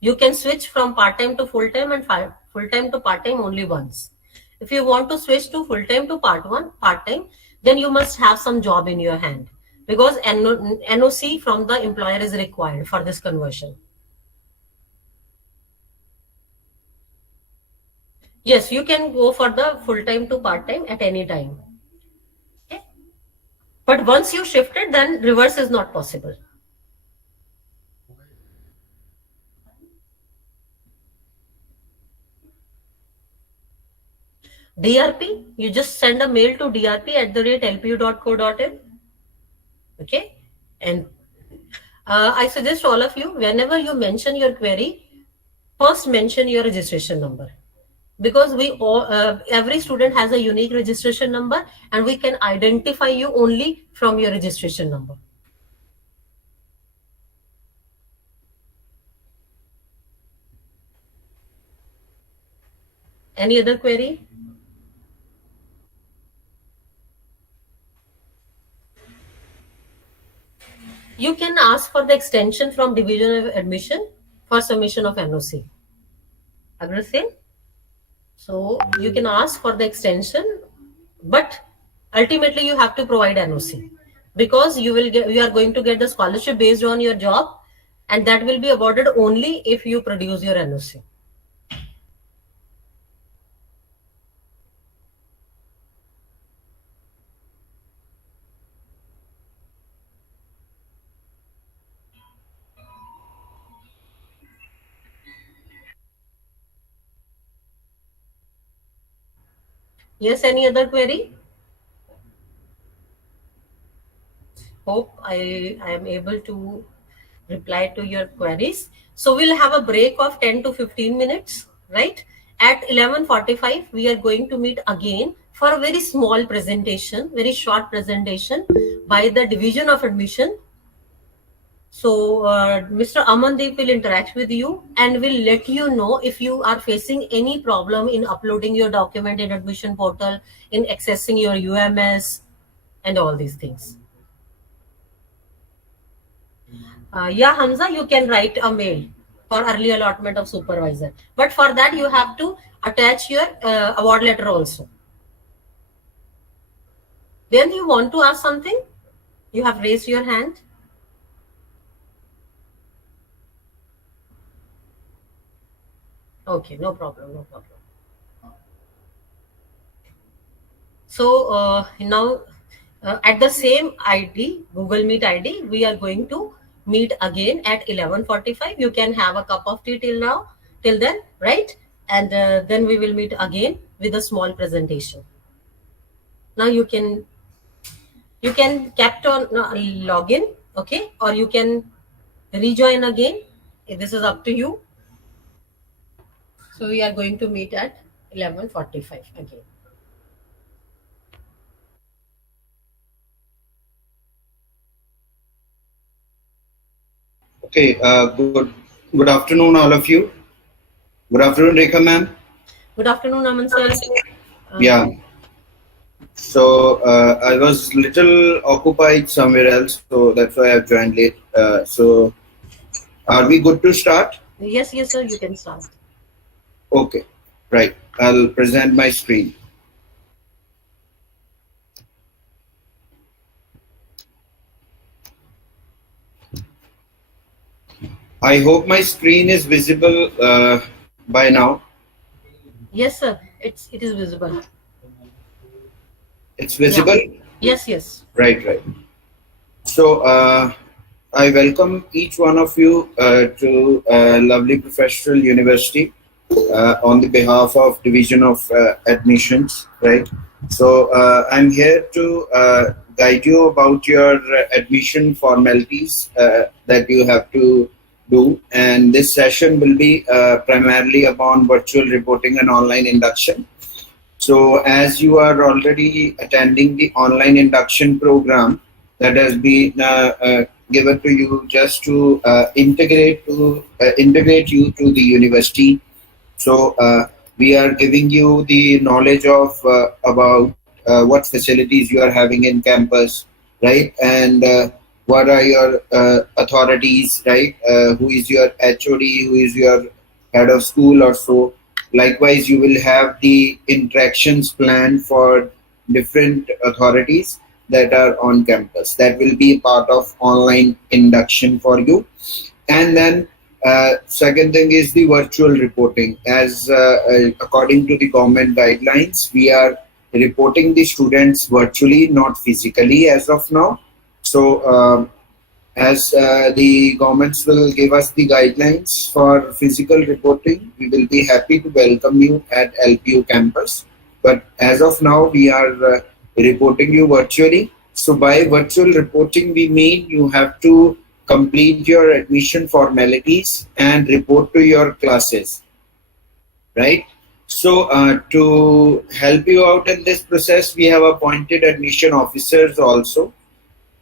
You can switch from part-time to full-time and full-time to part-time only once. If you want to switch to full-time to part-time, then you must have some job in your hand, because NOC from the employer is required for this conversion. Yes, you can go for the full-time to part-time at any time. Okay? But once you shift it, then reverse is not possible. DRP, you just send a mail to drp@lpu.co.in. Okay. And I suggest all of you, whenever you mention your query, first mention your registration number. Because every student has a unique registration number, and we can identify you only from your registration number. Any other query? You can ask for the extension from Division of Admission for submission of NOC. Agree? So you can ask for the extension, but ultimately you have to provide NOC, because you are going to get the scholarship based on your job, and that will be awarded only if you produce your NOC. Yes, any other query? Hope I am able to reply to your queries. So we'll have a break of 10 to 15 minutes, right? At 11:45, we are going to meet again for a very small presentation, very short presentation by the Division of Admission. So Mr. Amandeep will interact with you and will let you know if you are facing any problem in uploading your document in admission portal, in accessing your UMS, and all these things. Yeah, Hamza, you can write a mail for early allotment of supervisor. But for that, you have to attach your award letter also. Then you want to ask something? You have raised your hand. Okay, no problem, no problem. So now at the same ID, Google Meet ID, we are going to meet again at 11:45. You can have a cup of tea till then, right? And then we will meet again with a small presentation. Now you can kept on log in. Okay, or you can rejoin again. This is up to you. So we are going to meet at 11:45 again. Okay, good afternoon, all of you. Good afternoon, Rekha ma'am. Good afternoon, Aman sir. Yeah. So I was little occupied somewhere else, so that's why I've joined late. So are we good to start? Yes, yes, sir. You can start. Okay, right. I'll present my screen. I hope my screen is visible by now. Yes, sir. It is visible. It's visible? Yeah. Yes, yes. Right, right. So I welcome each one of you to lovely professional university on the behalf of Division of Admissions, right? So I'm here to guide you about your admission formalities that you have to do, and this session will be primarily upon virtual reporting and online induction. So as you are already attending the online induction program that has been given to you just to integrate you to the university. So we are giving you the knowledge of about what facilities you are having in campus, right? And what are your authorities, right? Who is your HOD? Who is your head of school or so? Likewise, you will have the interactions planned for different authorities that are on campus. That will be part of online induction for you. And then second thing is the virtual reporting. As according to the government guidelines, we are reporting the students virtually, not physically as of now. So as the governments will give us the guidelines for physical reporting, we will be happy to welcome you at LPU campus. But as of now, we are reporting you virtually. So by virtual reporting, we mean you have to complete your admission formalities and report to your classes, right? So to help you out in this process, we have appointed admission officers also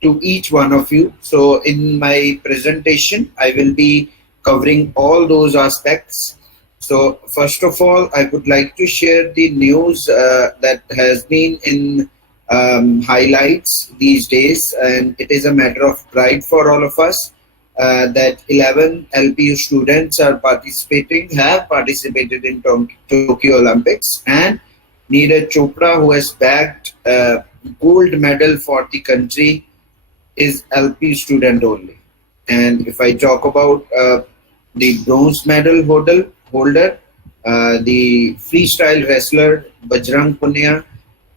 to each one of you. So in my presentation, I will be covering all those aspects. So first of all, I would like to share the news that has been in highlights these days, and it is a matter of pride for all of us that 11 LPU students have participated in Tokyo Olympics, and Neeraj Chopra, who has bagged gold medal for the country, is LP student only. And if I talk about the bronze medal holder, the freestyle wrestler Bajrang Punia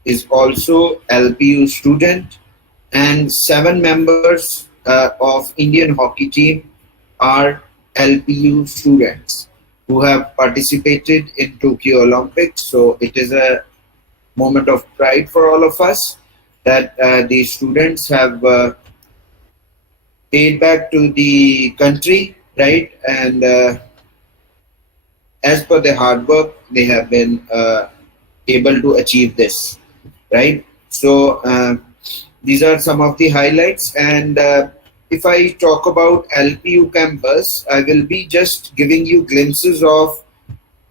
is also LPU student, and 7 members of Indian hockey team are LPU students who have participated in Tokyo Olympics. So it is a moment of pride for all of us that the students have paid back to the country, right? And as per their hard work, they have been able to achieve this, right? So these are some of the highlights. And if I talk about LPU campus, I will be just giving you glimpses of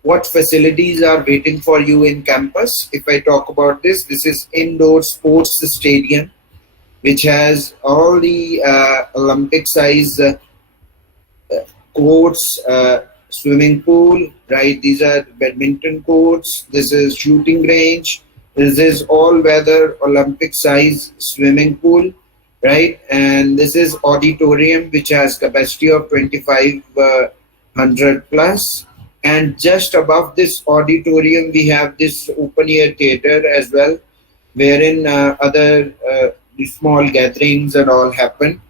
what facilities are waiting for you in campus. If I talk about this is indoor sports stadium, which has all the Olympic size courts, swimming pool, right? These are badminton courts. This is shooting range. This is all weather Olympic size swimming pool, right? And this is auditorium, which has capacity of 2,500 plus. And just above this auditorium, we have this open air theater as well, wherein other small gatherings and all happen.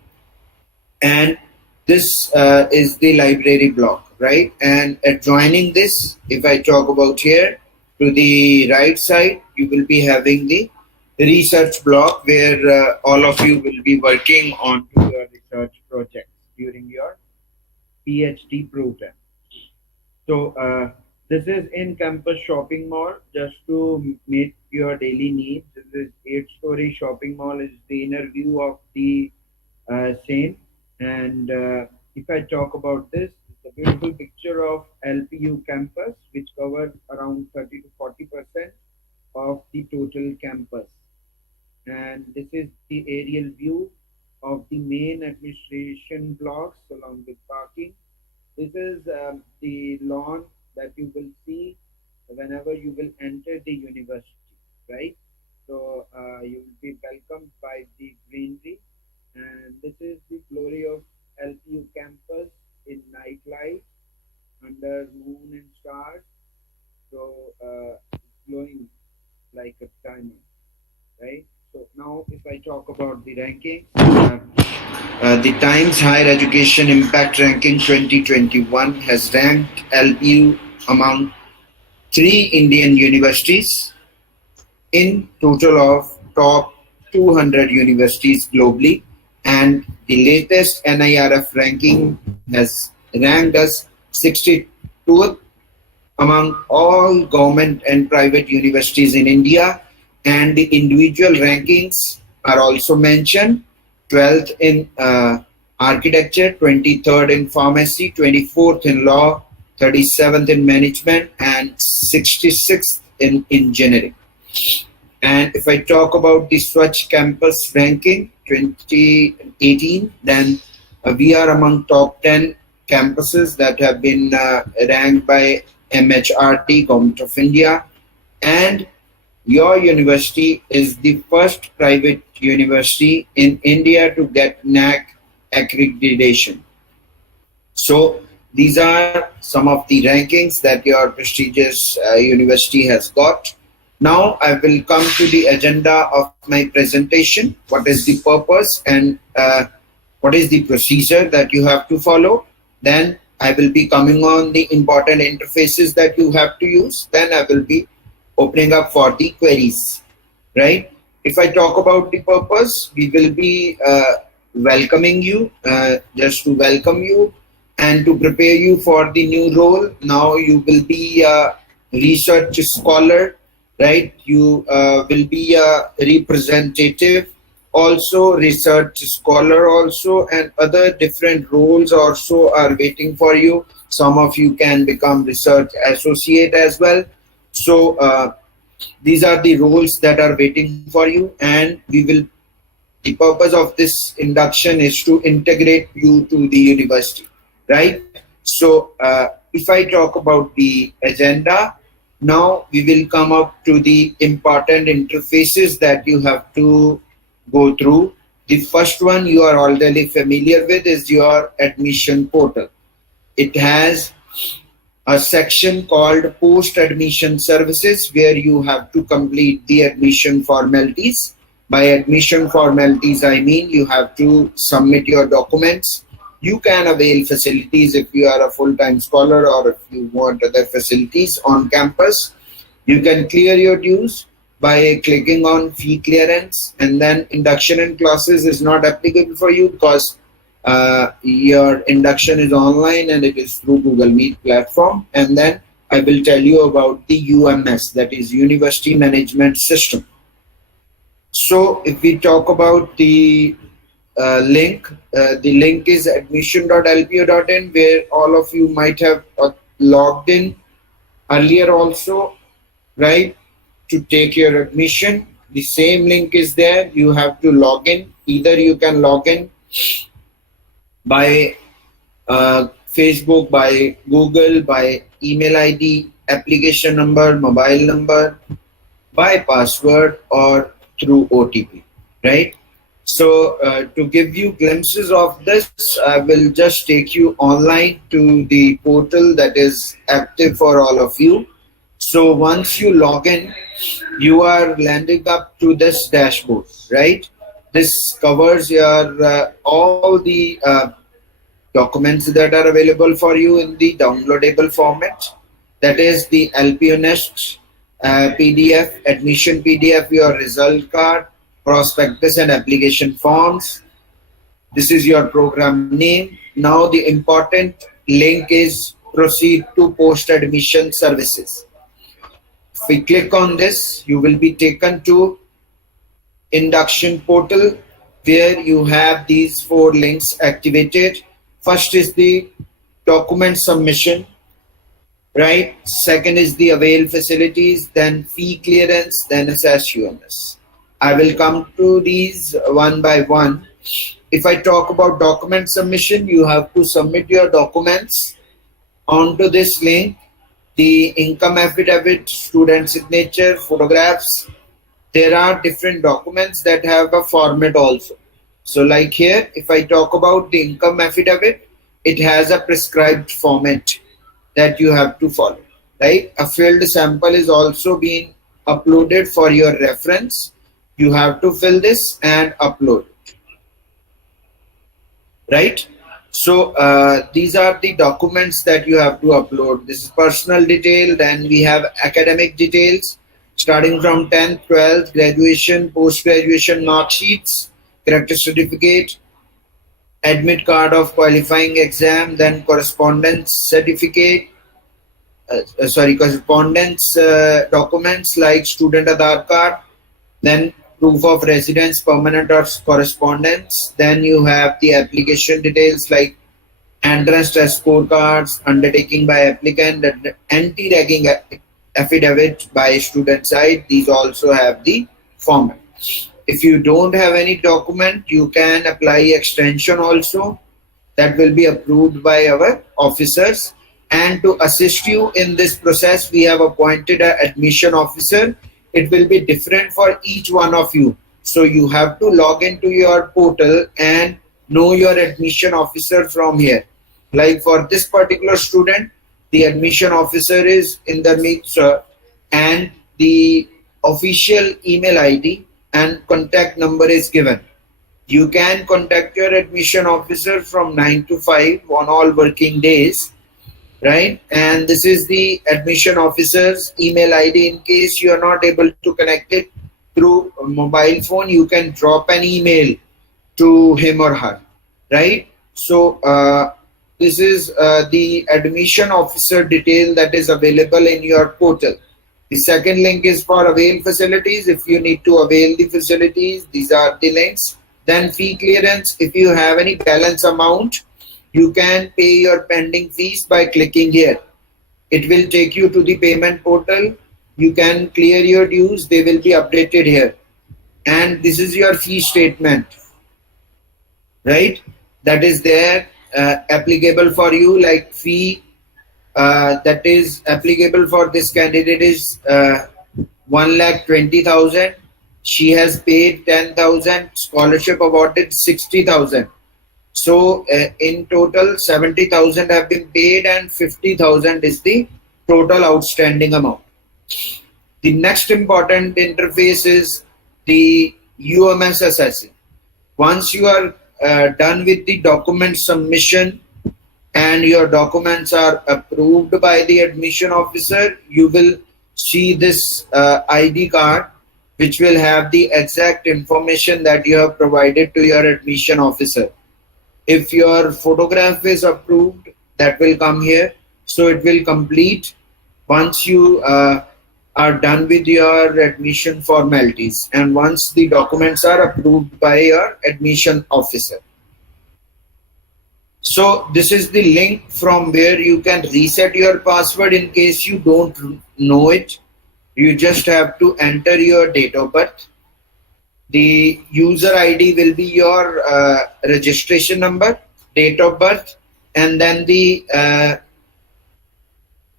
And this is the library block, right? And adjoining this, if I talk about here, to the right side, you will be having the research block where all of you will be working on your during your PhD program. So this is in campus shopping mall just to meet your daily needs. This is 8-story shopping mall is the inner view of the same. And if I talk about this, it's a beautiful picture of LPU campus, which covers around 30 to 40% of the total campus. And this is the aerial view of the main administration blocks along with parking. This is the lawn that you will see whenever you will enter the university, right? So you will be welcomed by the greenery, and this is the glory of LPU campus in night light under moon and stars. So it's glowing like a diamond, right? So now if I talk about the rankings, the Times Higher Education Impact Ranking 2021 has ranked LPU among 3 Indian universities in total of top 200 universities globally, and the latest NIRF ranking has ranked us 62th among all government and private universities in India, and the individual rankings are also mentioned: 12th in architecture, 23rd in pharmacy, 24th in law, 37th in management, and 66th in engineering. And if I talk about the Swachh Campus ranking 2018, then we are among top 10 campuses that have been ranked by MHRD, Government of India, and your university is the first private university in India to get NAC accreditation. So these are some of the rankings that your prestigious university has got. Now I will come to the agenda of my presentation. What is the purpose and what is the procedure that you have to follow? Then I will be coming on the important interfaces that you have to use. Then I will be opening up for the queries, right? If I talk about the purpose, we will be welcoming you, just to welcome you and to prepare you for the new role. Now you will be a research scholar, right? You will be a representative, also research scholar also, and other different roles also are waiting for you. Some of you can become research associate as well. So these are the roles that are waiting for you, and the purpose of this induction is to integrate you to the university, right? So if I talk about the agenda, now we will come up to the important interfaces that you have to go through. The first one you are already familiar with is your admission portal. It has a section called post-admission services where you have to complete the admission formalities. By admission formalities, I mean you have to submit your documents. You can avail facilities if you are a full-time scholar or if you want other facilities on campus. You can clear your dues by clicking on fee clearance, and then induction and classes is not applicable for you because your induction is online and it is through Google Meet platform. And then I will tell you about the UMS, that is University Management System. So if we talk about the link, the link is admission.lpu.in, where all of you might have logged in earlier also, right, to take your admission. The same link is there. You have to log in. Either you can log in by Facebook, by Google, by email ID, application number, mobile number, by password, or through OTP, right? So to give you glimpses of this, I will just take you online to the portal that is active for all of you. So once you log in, you are landing up to this dashboard, right? This covers your all the documents that are available for you in the downloadable format. That is the LPU Nest PDF, admission PDF, your result card, prospectus and application forms, This is your program name. Now the important link is proceed to post-admission services. If we click on this, you will be taken to induction portal where you have these 4 links activated. First is the document submission, right? Second is the avail facilities, then fee clearance, then assess UMS. I will come to these one by one. If I talk about document submission, you have to submit your documents onto this link. The income affidavit, student signature, photographs. There are different documents that have a format also. So like here, if I talk about the income affidavit, it has a prescribed format that you have to follow, right? A filled sample is also being uploaded for your reference. You have to fill this and upload it, right? So these are the documents that you have to upload. This is personal detail. Then we have academic details starting from 10th, 12th, graduation, post-graduation mark sheets, character certificate, admit card of qualifying exam, then correspondence certificate, correspondence documents like student Aadhaar card, then proof of residence, permanent or correspondence. Then you have the application details like entrance test scorecards, undertaking by applicant, anti-ragging affidavit by student side. These also have the format. If you don't have any document, you can apply extension also. That will be approved by our officers. And to assist you in this process, we have appointed an admission officer. It will be different for each one of you. So you have to log into your portal and know your admission officer from here. Like for this particular student, the admission officer is Indermeet sir, and the official email ID and contact number is given. You can contact your admission officer from 9 to 5 on all working days, right? And this is the admission officer's email ID. In case you are not able to connect it through a mobile phone, you can drop an email to him or her, right? So this is the admission officer detail that is available in your portal. The second link is for avail facilities. If you need to avail the facilities, these are the links. Then fee clearance. If you have any balance amount, you can pay your pending fees by clicking here. It will take you to the payment portal. You can clear your dues. They will be updated here. And this is your fee statement, right? That is there, applicable for you, like fee that is applicable for this candidate is 1,20,000. She has paid 10,000. Scholarship awarded 60,000. So in total 70,000 have been paid and 50,000 is the total outstanding amount. The next important interface is the UMS assessing. Once you are done with the document submission and your documents are approved by the admission officer, you will see this ID card which will have the exact information that you have provided to your admission officer. If your photograph is approved, that will come here. So it will complete once you are done with your admission formalities and once the documents are approved by your admission officer. So this is the link from where you can reset your password in case you don't know it. You just have to enter your date of birth. The user ID will be your registration number, date of birth, and then the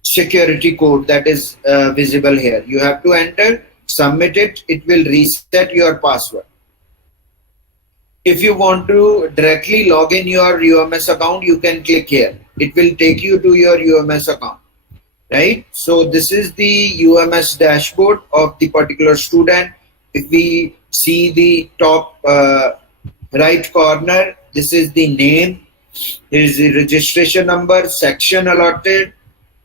security code that is visible here. You have to enter, submit it, it will reset your password. If you want to directly log in your UMS account, you can click here. It will take you to your UMS account, right? So this is the UMS dashboard of the particular student. If we see the top right corner, this is the name, there is the registration number, section allotted,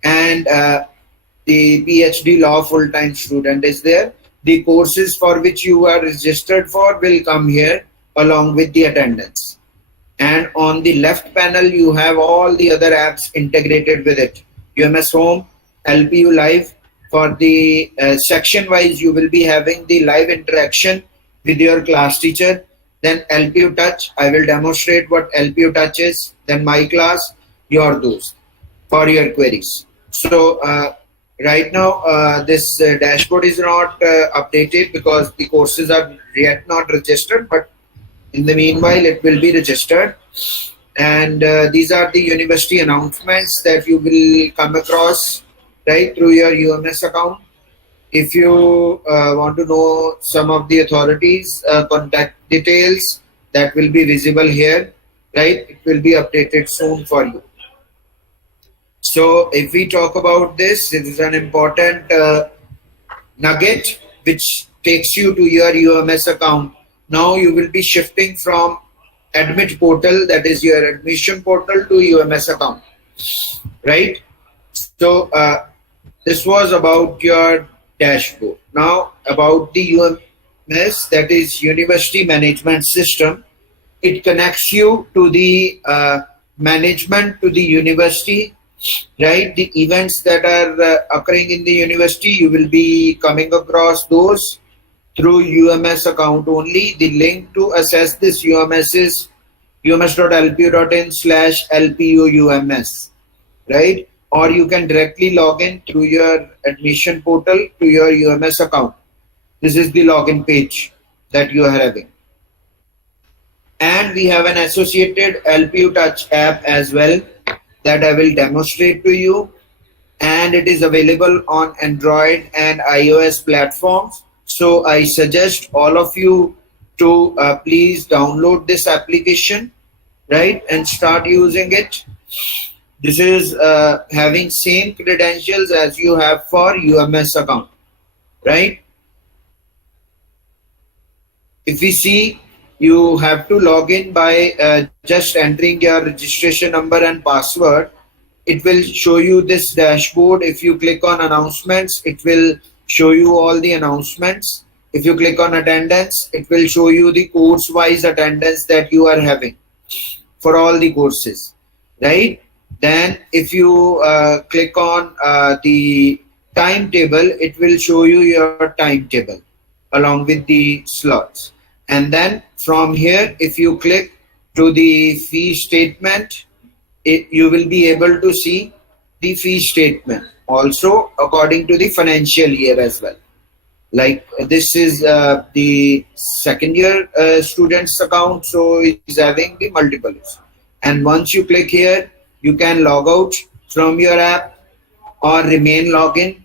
and the PhD law full-time student is there. The courses for which you are registered for will come here along with the attendance. and on the left panel you have all the other apps integrated with it. UMS Home, LPU Live. For the section wise, you will be having the live interaction with your class teacher. Then LPU Touch, I will demonstrate what LPU Touch is. Then My Class, your those for your queries. So right now this dashboard is not updated because the courses are yet not registered, but in the meanwhile it will be registered. And these are the university announcements that you will come across right through your UMS account. If you want to know some of the authorities contact details, that will be visible here, right? It will be updated soon for you. So if we talk about this, it is an important nugget which takes you to your UMS account. Now you will be shifting from admit portal, that is your admission portal, to UMS account, right? So this was about your dashboard. Now about the UMS, that is University Management System. It connects you to the management, to the university, right? The events that are occurring in the university, you will be coming across those through UMS account only. The link to access this UMS is ums.lpu.in/lpuu.ums, right? Or you can directly log in through your admission portal to your UMS account. This is the login page that you are having. And we have an associated LPU Touch app as well that I will demonstrate to you. And it is available on Android and iOS platforms. So I suggest all of you to please download this application, right, and start using it. This is having same credentials as you have for UMS account, right? If we see, you have to log in by just entering your registration number and password. It will show you this dashboard. If you click on announcements, it will show you all the announcements. If you click on attendance, it will show you the course wise attendance that you are having for all the courses, right? Then if you click on the timetable, it will show you your timetable along with the slots. And then from here, if you click to the fee statement, you will be able to see the fee statement also according to the financial year as well. Like this is the second year students account, so it is having the multiples. And once you click here, you can log out from your app or remain login,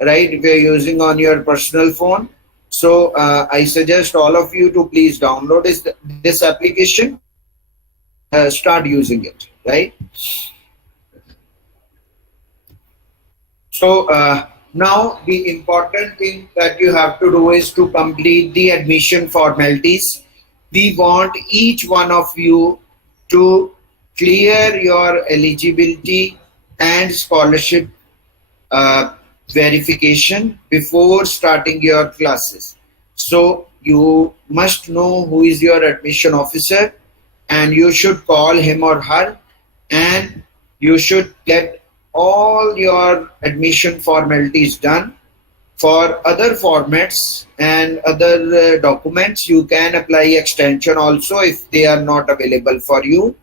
right, if you're using on your personal phone. So I suggest all of you to please download this application and start using it, right? So now the important thing that you have to do is to complete the admission formalities. We want each one of you to clear your eligibility and scholarship verification before starting your classes. So you must know who is your admission officer, and you should call him or her, and you should get all your admission formalities done. For other formats and other documents, you can apply extension also if they are not available for you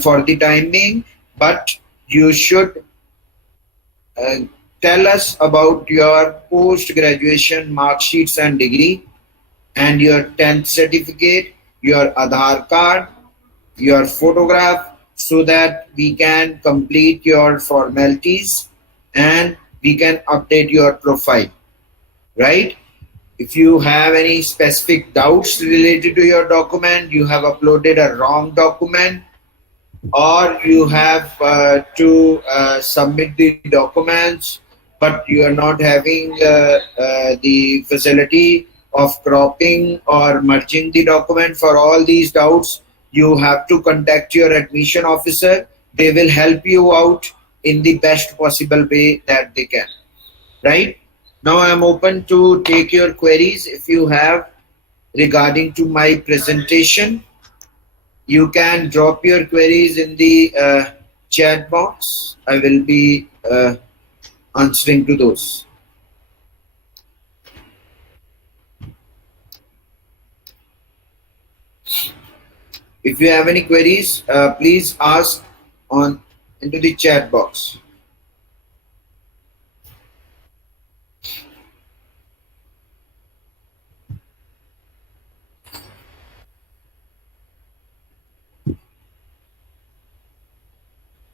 for the time being, but you should tell us about your post-graduation mark sheets and degree, and your 10th certificate, your Aadhaar card, your photograph, so that we can complete your formalities and we can update your profile, right? If you have any specific doubts related to your document, you have uploaded a wrong document, or you have to submit the documents, but you are not having the facility of cropping or merging the document, for all these doubts, you have to contact your admission officer. They will help you out in the best possible way that they can, right? Now I am open to take your queries if you have regarding to my presentation. you can drop your queries in the chat box. I will be answering to those. If you have any queries, please ask into the chat box.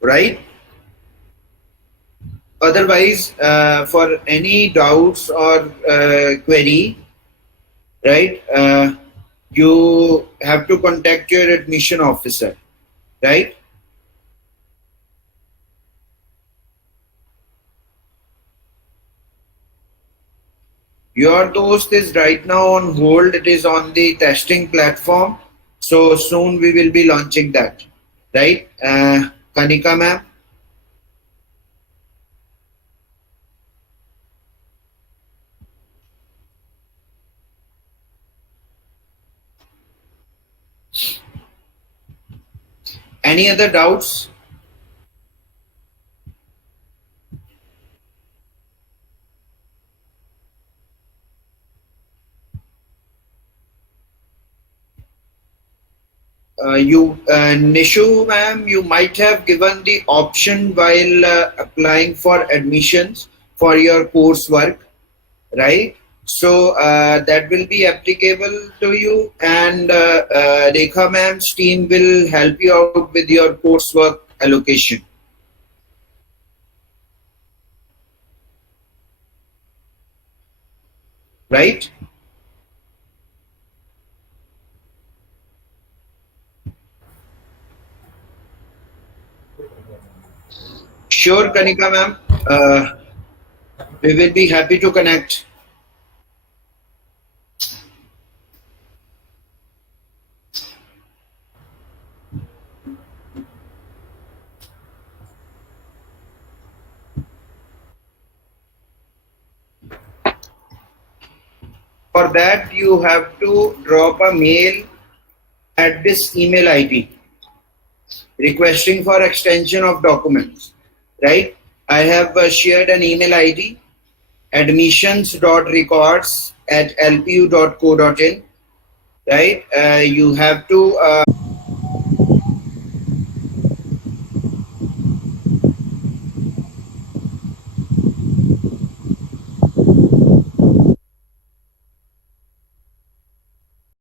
Right? Otherwise, for any doubts or query, right, you have to contact your admission officer, right? Your Dost is right now on hold. It is on the testing platform. So soon we will be launching that, right? Kanika ma'am. Any other doubts? Nishu ma'am, you might have given the option while applying for admissions for your coursework, right? So that will be applicable to you, and Rekha ma'am's team will help you out with your coursework allocation. Right? Sure, Kanika ma'am. We will be happy to connect. For that, you have to drop a mail at this email ID requesting for extension of documents, right? I have shared an email ID, admissions.records@lpu.co.in, right? You have to